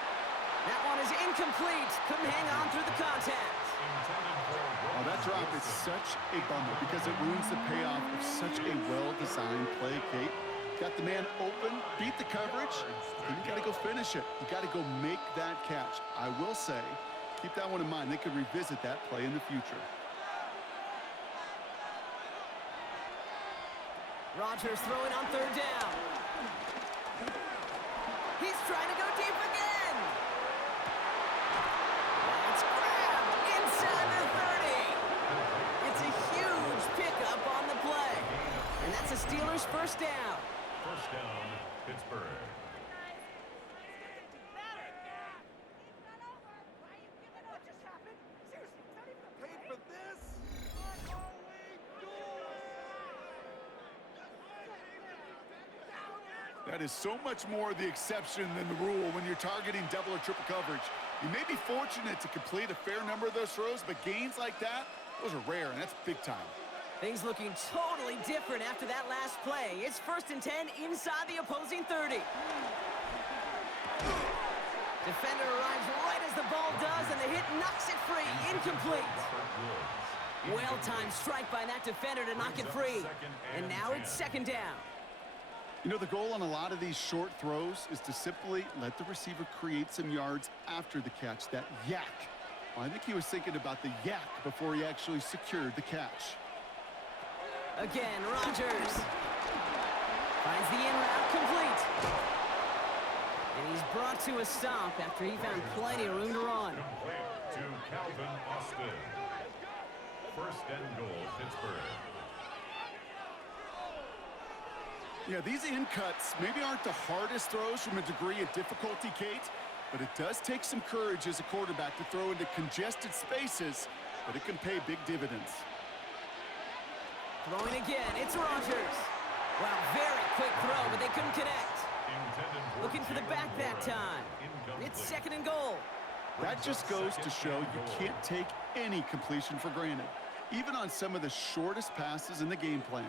That one is incomplete. Couldn't hang on through the contact. Oh, that drop is such a bummer because it ruins the payoff of such a well-designed play, Kate. Got the man open, beat the coverage, then you got to go finish it. You got to go make that catch. I will say, keep that one in mind. They could revisit that play in the future. Rodgers throwing on 3rd down. He's trying to go deep again. It's grabbed inside the 30. It's a huge pickup on the play. And that's a Steelers 1st down. 1st down, Pittsburgh. That is so much more the exception than the rule when you're targeting double or triple coverage. You may be fortunate to complete a fair number of those throws, but gains like that, those are rare, and that's big time. Things looking totally different after that last play. It's 1st and 10 inside the opposing 30. Defender arrives right as the ball does, and the hit knocks it free. Incomplete. Well-timed strike by that defender to knock it free. And now it's 2nd down. You know, the goal on a lot of these short throws is to simply let the receiver create some yards after the catch, that yak. Well, I think he was thinking about the yak before he actually secured the catch. Again, Rodgers finds the in route complete. And he's brought to a stop after he found plenty of room to run. Complete to Calvin Austin. 1st and goal, Pittsburgh. Yeah, these in cuts maybe aren't the hardest throws from a degree of difficulty, Kate, but it does take some courage as a quarterback to throw into congested spaces, but it can pay big dividends. Throwing again, it's Rodgers. Wow, very quick throw, but they couldn't connect. Looking for the back that time. It's 2nd and goal. That just goes to show you can't take any completion for granted, even on some of the shortest passes in the game plan.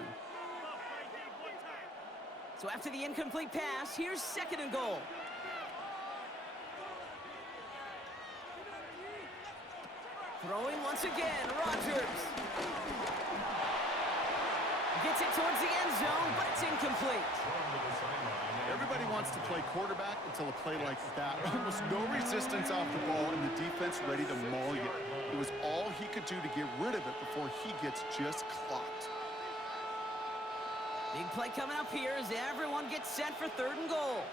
So after the incomplete pass, here's 2nd and goal. Throwing once again, Rodgers. Gets it towards the end zone, but it's incomplete. Everybody wants to play quarterback until a play like that. Almost no resistance off the ball and the defense ready to maul you. It was all he could do to get rid of it before he gets just clocked. Big play coming up here as everyone gets set for 3rd and goal.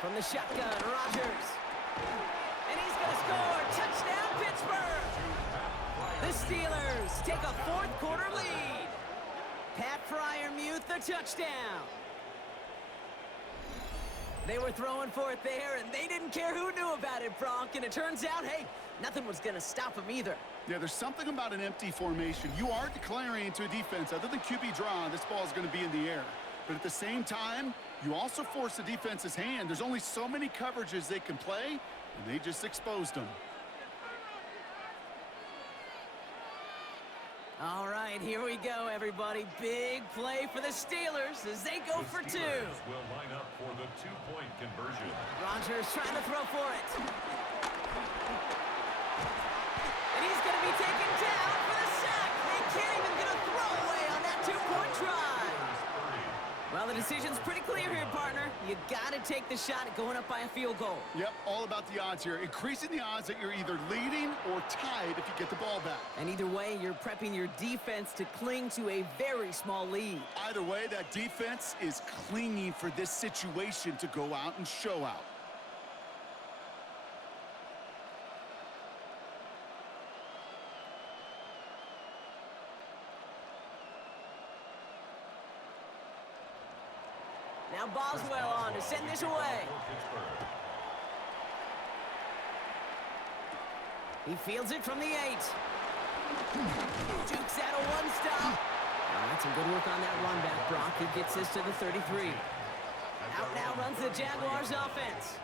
From the shotgun, Rodgers. And he's going to score. Touchdown, Pittsburgh. The Steelers take a 4th quarter lead. Pat Fryermuth, the touchdown. They were throwing for it there, and they didn't care who knew about it, Bronk. And it turns out, hey, nothing was going to stop them either. Yeah, there's something about an empty formation. You are declaring to a defense, other than QB draw, this ball is going to be in the air. But at the same time, you also force the defense's hand. There's only so many coverages they can play, and they just exposed them. All right, here we go, everybody. Big play for the Steelers as they go for 2. Will line up for the 2-point conversion. Rodgers trying to throw for it. And he's going to be taken down for the sack. They can't even get a throwaway on that 2-point try. Well, the decision's pretty clear here, partner. You got to take the shot at going up by a field goal. Yep, all about the odds here. Increasing the odds that you're either leading or tied if you get the ball back. And either way, you're prepping your defense to cling to a very small lead. Either way, that defense is clinging for this situation to go out and show out. Now Boswell on to send this away. He fields it from the 8. Jukes out a 1-stop. That's some good work on that run back, Brock. He gets this to the 33. Out now runs the Jaguars offense.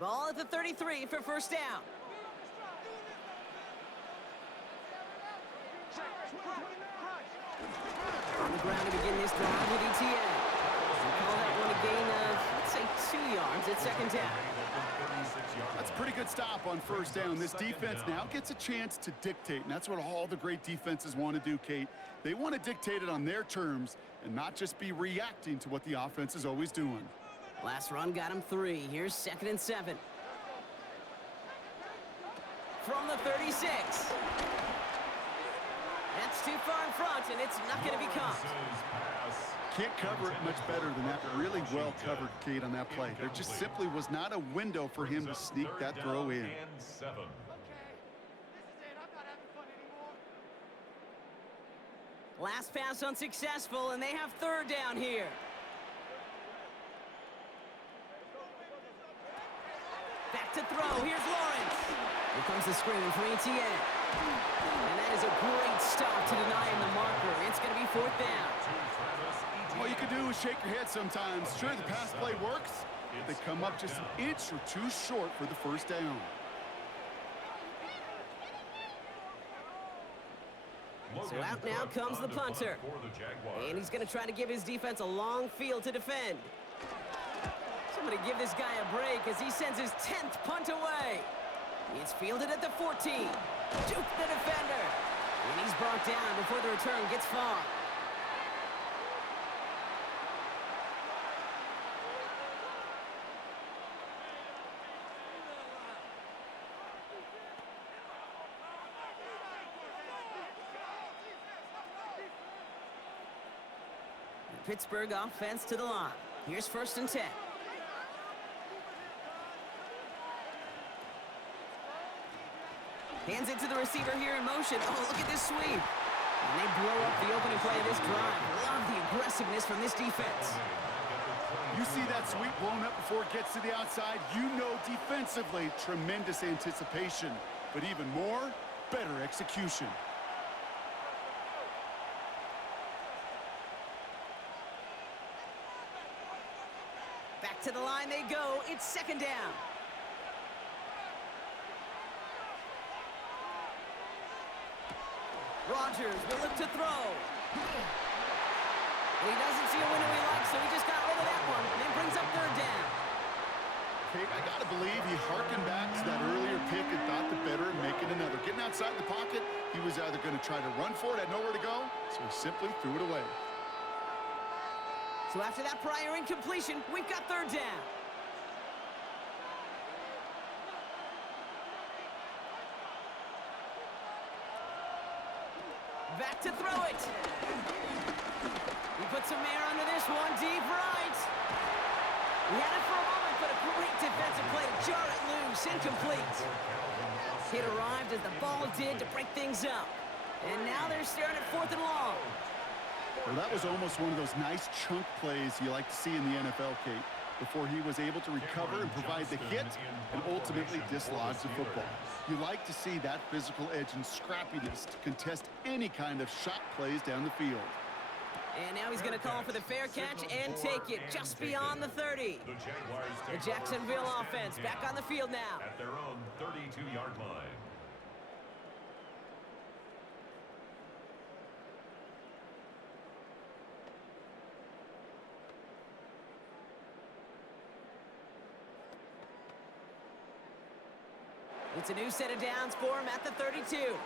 Ball at the 33 for 1st down. On the ground to begin this drive with ETN. Call that one a gain of, let's say, 2 yards at 2nd down. That's a pretty good stop on 1st down. This defense now gets a chance to dictate, and that's what all the great defenses want to do, Kate. They want to dictate it on their terms and not just be reacting to what the offense is always doing. Last run got him 3. Here's 2nd and 7. From the 36. That's too far in front, and it's not going to be caught. Can't cover it much better than that. Really well covered, Kate, on that play. There just simply was not a window for him to sneak that throw in. Last pass unsuccessful, and they have 3rd down here. Back to throw. Here's Lawrence. Here comes the screen for ETN. And that is a great stop to deny him the marker. It's going to be 4th down. All you can do is shake your head sometimes. Sure, the pass play works, but they come up just an inch or 2 short for the 1st down. So out now comes the punter. And he's going to try to give his defense a long field to defend. Somebody give this guy a break as he sends his 10th punt away. It's fielded at the 14. Juke the defender. And he's brought down before the return gets far. The Pittsburgh offense to the line. Here's 1st and 10. Hands it to the receiver here in motion. Oh, look at this sweep. And they blow up the opening play of this drive. Love the aggressiveness from this defense. You see that sweep blown up before it gets to the outside. You know defensively, tremendous anticipation. But even more, better execution. Back to the line they go. It's 2nd down. Rodgers will look to throw. He doesn't see a window he likes, so he just got rid of that one. And it brings up third down. Kate, I got to believe he harkened back to that earlier pick and thought the better of making another. Getting outside the pocket, he was either going to try to run for it, had nowhere to go, so he simply threw it away. So after that prior incompletion, we've got third down. Back to throw it. He puts some air under this one, deep right. He had it for a moment, but a great defensive play to jar it loose, incomplete. Hit arrived as the ball did to break things up. And now they're staring at 4th and long. Well, that was almost one of those nice chunk plays you like to see in the NFL, Kate, before he was able to recover and provide the hit and ultimately dislodge the football. You like to see that physical edge and scrappiness to contest any kind of shot plays down the field. And now he's going to call for the fair catch and take it just beyond the 30. The Jacksonville offense back on the field now. At their own 32-yard line. It's a new set of downs for him at the 32.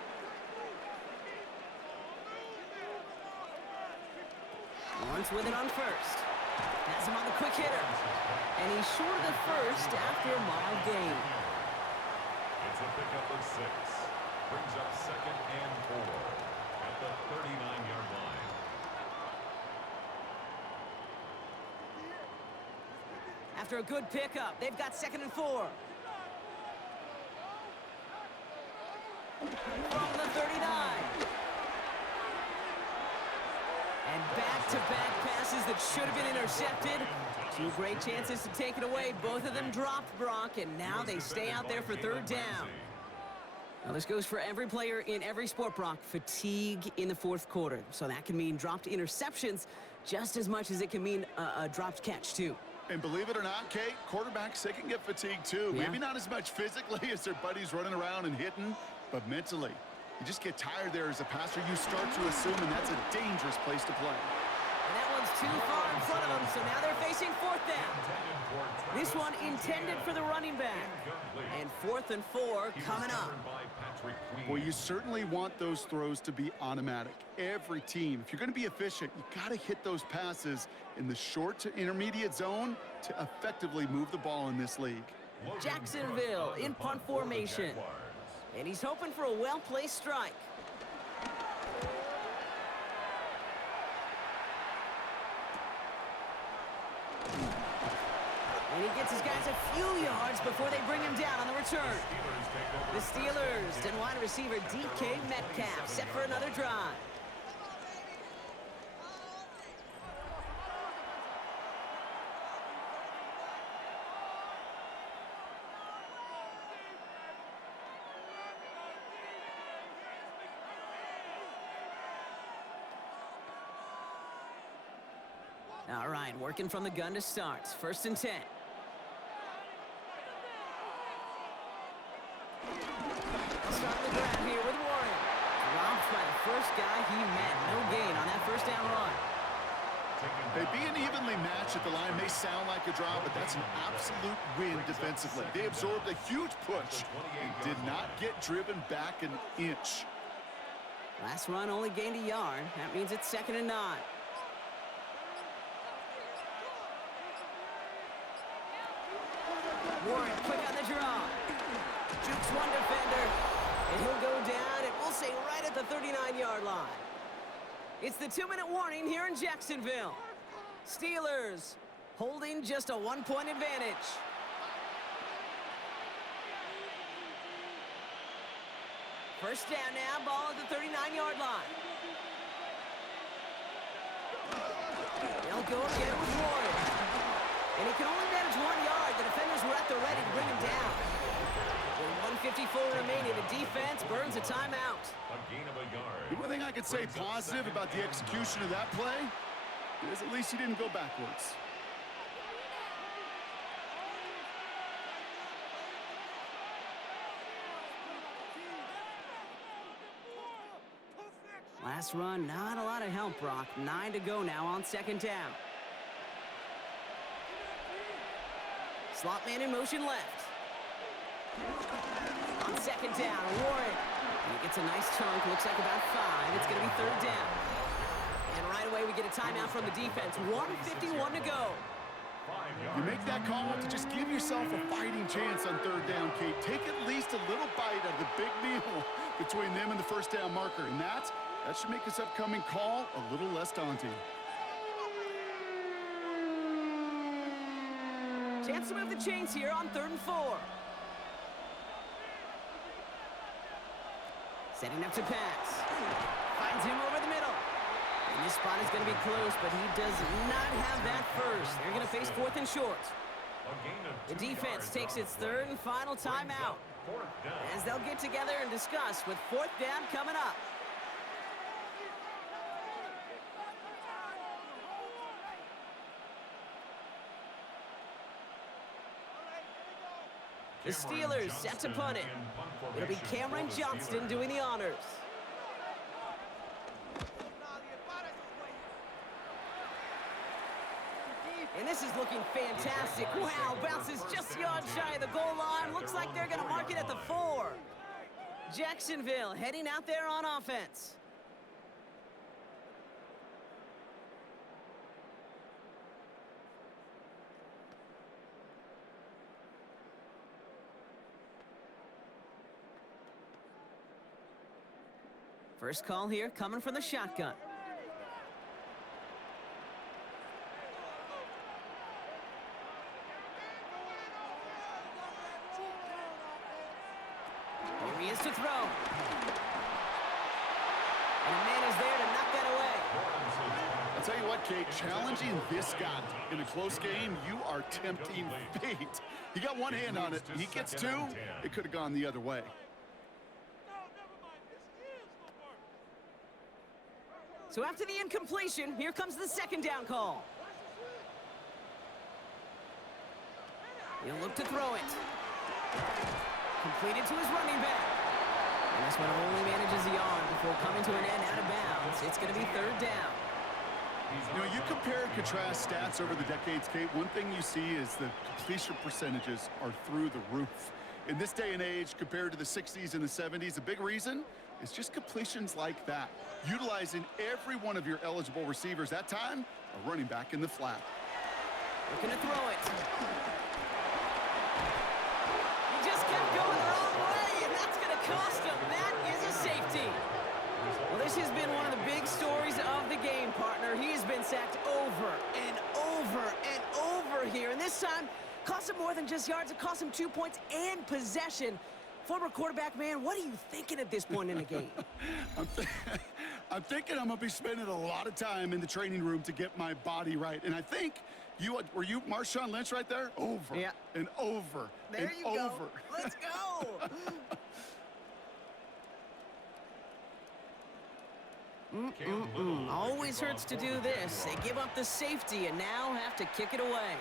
Lawrence with it on first. Has him on the quick hitter. And he's short of the first after a mild gain. It's a pickup of 6. Brings up 2nd and 4 at the 39-yard line. After a good pickup, they've got 2nd and 4. From the 39. And back-to-back passes that should have been intercepted. 2 great chances to take it away. Both of them dropped, Brock, and now they stay out there for third down. Now this goes for every player in every sport, Brock. Fatigue in the 4th quarter. So that can mean dropped interceptions just as much as it can mean a dropped catch, too. And believe it or not, Kate, quarterbacks, they can get fatigued, too. Yeah. Maybe not as much physically as their buddies running around and hitting, but mentally. You just get tired there as a passer. You start to assume, and that's a dangerous place to play. And that one's too far in front of them, so now they're facing 4th down. This one intended for the running back. And 4th and 4 coming up. Well, you certainly want those throws to be automatic. Every team, if you're going to be efficient, you got to hit those passes in the short to intermediate zone to effectively move the ball in this league. Jacksonville in punt formation. And he's hoping for a well-placed strike. And he gets his guys a few yards before they bring him down on the return. The Steelers and wide receiver DK Metcalf set for another drive. All right, working from the gun to start. 1st and 10. They'll start the grab here with Warren. Dropped by the first guy he met. No gain on that 1st down run. Hey, being evenly matched at the line may sound like a draw, but that's an absolute win defensively. They absorbed a huge push and did not get driven back an inch. Last run only gained a yard. That means it's 2nd and 9. Warren quick on the draw. Jukes one defender. And he'll go down, and we'll say right at the 39-yard line. It's the 2-minute warning here in Jacksonville. Steelers holding just a 1-point advantage. First down now, ball at the 39-yard line. They'll go again with Warren. And he can only manage 1 yard. The defenders were at the ready to bring him down. With 1:54 remaining, the defense burns a timeout. A gain of a yard. The one thing I could say positive about the execution of that play is at least he didn't go backwards. Last run, not a lot of help, Brock. 9 to go now on second down. Slot man in motion left. On second down, Warren. And he gets a nice chunk, looks like about 5. It's going to be third down. And right away we get a timeout from the defense. 1:51 to go. You make that call to just give yourself a fighting chance on third down, Kate. Take at least a little bite out of the big meal between them and the first down marker. And that should make this upcoming call a little less daunting. Chance to move the chains here on 3rd and 4. Setting up to pass. Finds him over the middle. And this spot is going to be close, but he does not have that first. They're going to face 4th and short. The defense takes its 3rd and final timeout, as they'll get together and discuss with 4th down coming up. The Steelers set to punt it. It'll be Cameron Johnston doing the honors. And this is looking fantastic. Wow, bounces just yards shy of the goal line. Looks like they're going to mark it at the 4. Jacksonville heading out there on offense. First call here coming from the shotgun. Here he is to throw. And a man is there to knock that away. I'll tell you what, Kate, challenging this guy in a close game, you are tempting fate. He got one hand on it. He gets 2. It could have gone the other way. So after the incompletion, here comes the 2nd down call. He'll look to throw it. Completed to his running back. And this one only manages a yard before coming to an end out of bounds. It's going to be 3rd down. You know, you compare and contrast stats over the decades, Kate. One thing you see is the completion percentages are through the roof. In this day and age, compared to the 60s and the 70s, a big reason is just completions like that. Utilizing every one of your eligible receivers. That time, a running back in the flat. Looking to throw it. He just kept going the wrong way, and that's going to cost him. That is a safety. Well, this has been one of the big stories of the game, partner. He has been sacked over and over and over here, and this time cost him more than just yards. It cost him 2 points and possession. Former quarterback, man, what are you thinking at this point in the game? I'm thinking I'm going to be spending a lot of time in the training room to get my body right. And I think were you Marshawn Lynch right there? Over and over there and you over. Go. Let's go. Always hurts to do this. They give up the safety and now have to kick it away.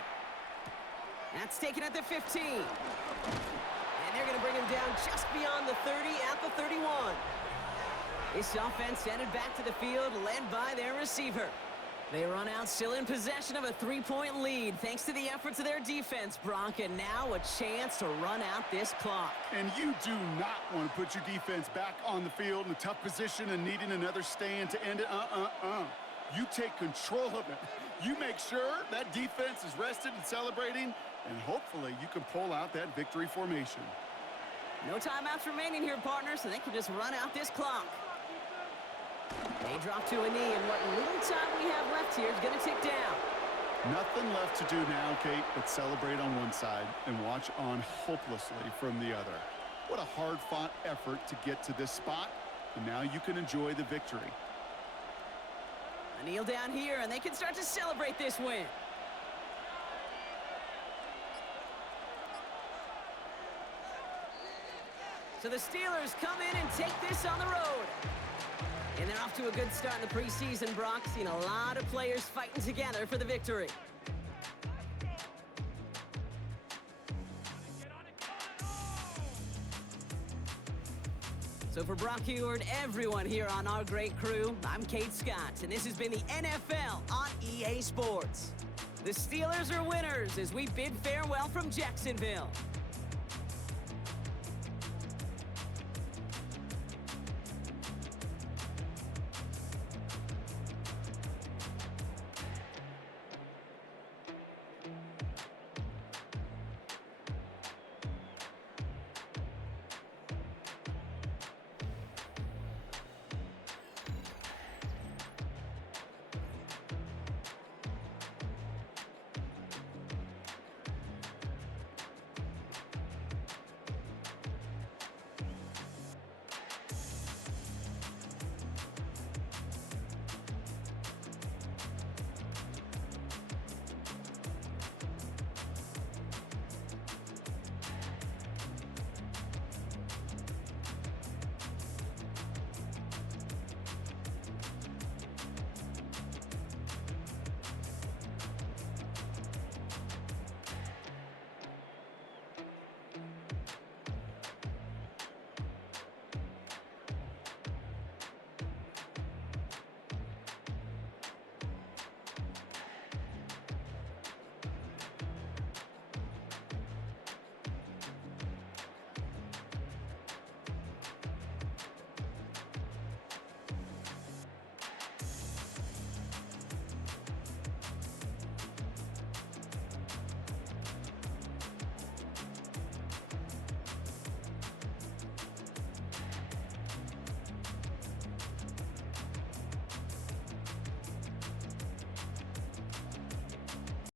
That's taken at the 15. They're going to bring him down just beyond the 30 at the 31. This offense headed back to the field, led by their receiver. They run out still in possession of a 3-point lead, thanks to the efforts of their defense, Brock, and now a chance to run out this clock. And you do not want to put your defense back on the field in a tough position and needing another stand to end it. You take control of it. You make sure that defense is rested and celebrating, and hopefully you can pull out that victory formation. No timeouts remaining here, partner, so they can just run out this clock. They drop to a knee, and what little time we have left here is going to tick down. Nothing left to do now, Kate, but celebrate on one side and watch on hopelessly from the other. What a hard-fought effort to get to this spot, and now you can enjoy the victory. A kneel down here, and they can start to celebrate this win. So the Steelers come in and take this on the road. And they're off to a good start in the preseason, Brock. Seen a lot of players fighting together for the victory. So for Brock Heward, everyone here on our great crew, I'm Kate Scott, and this has been the NFL on EA Sports. The Steelers are winners as we bid farewell from Jacksonville.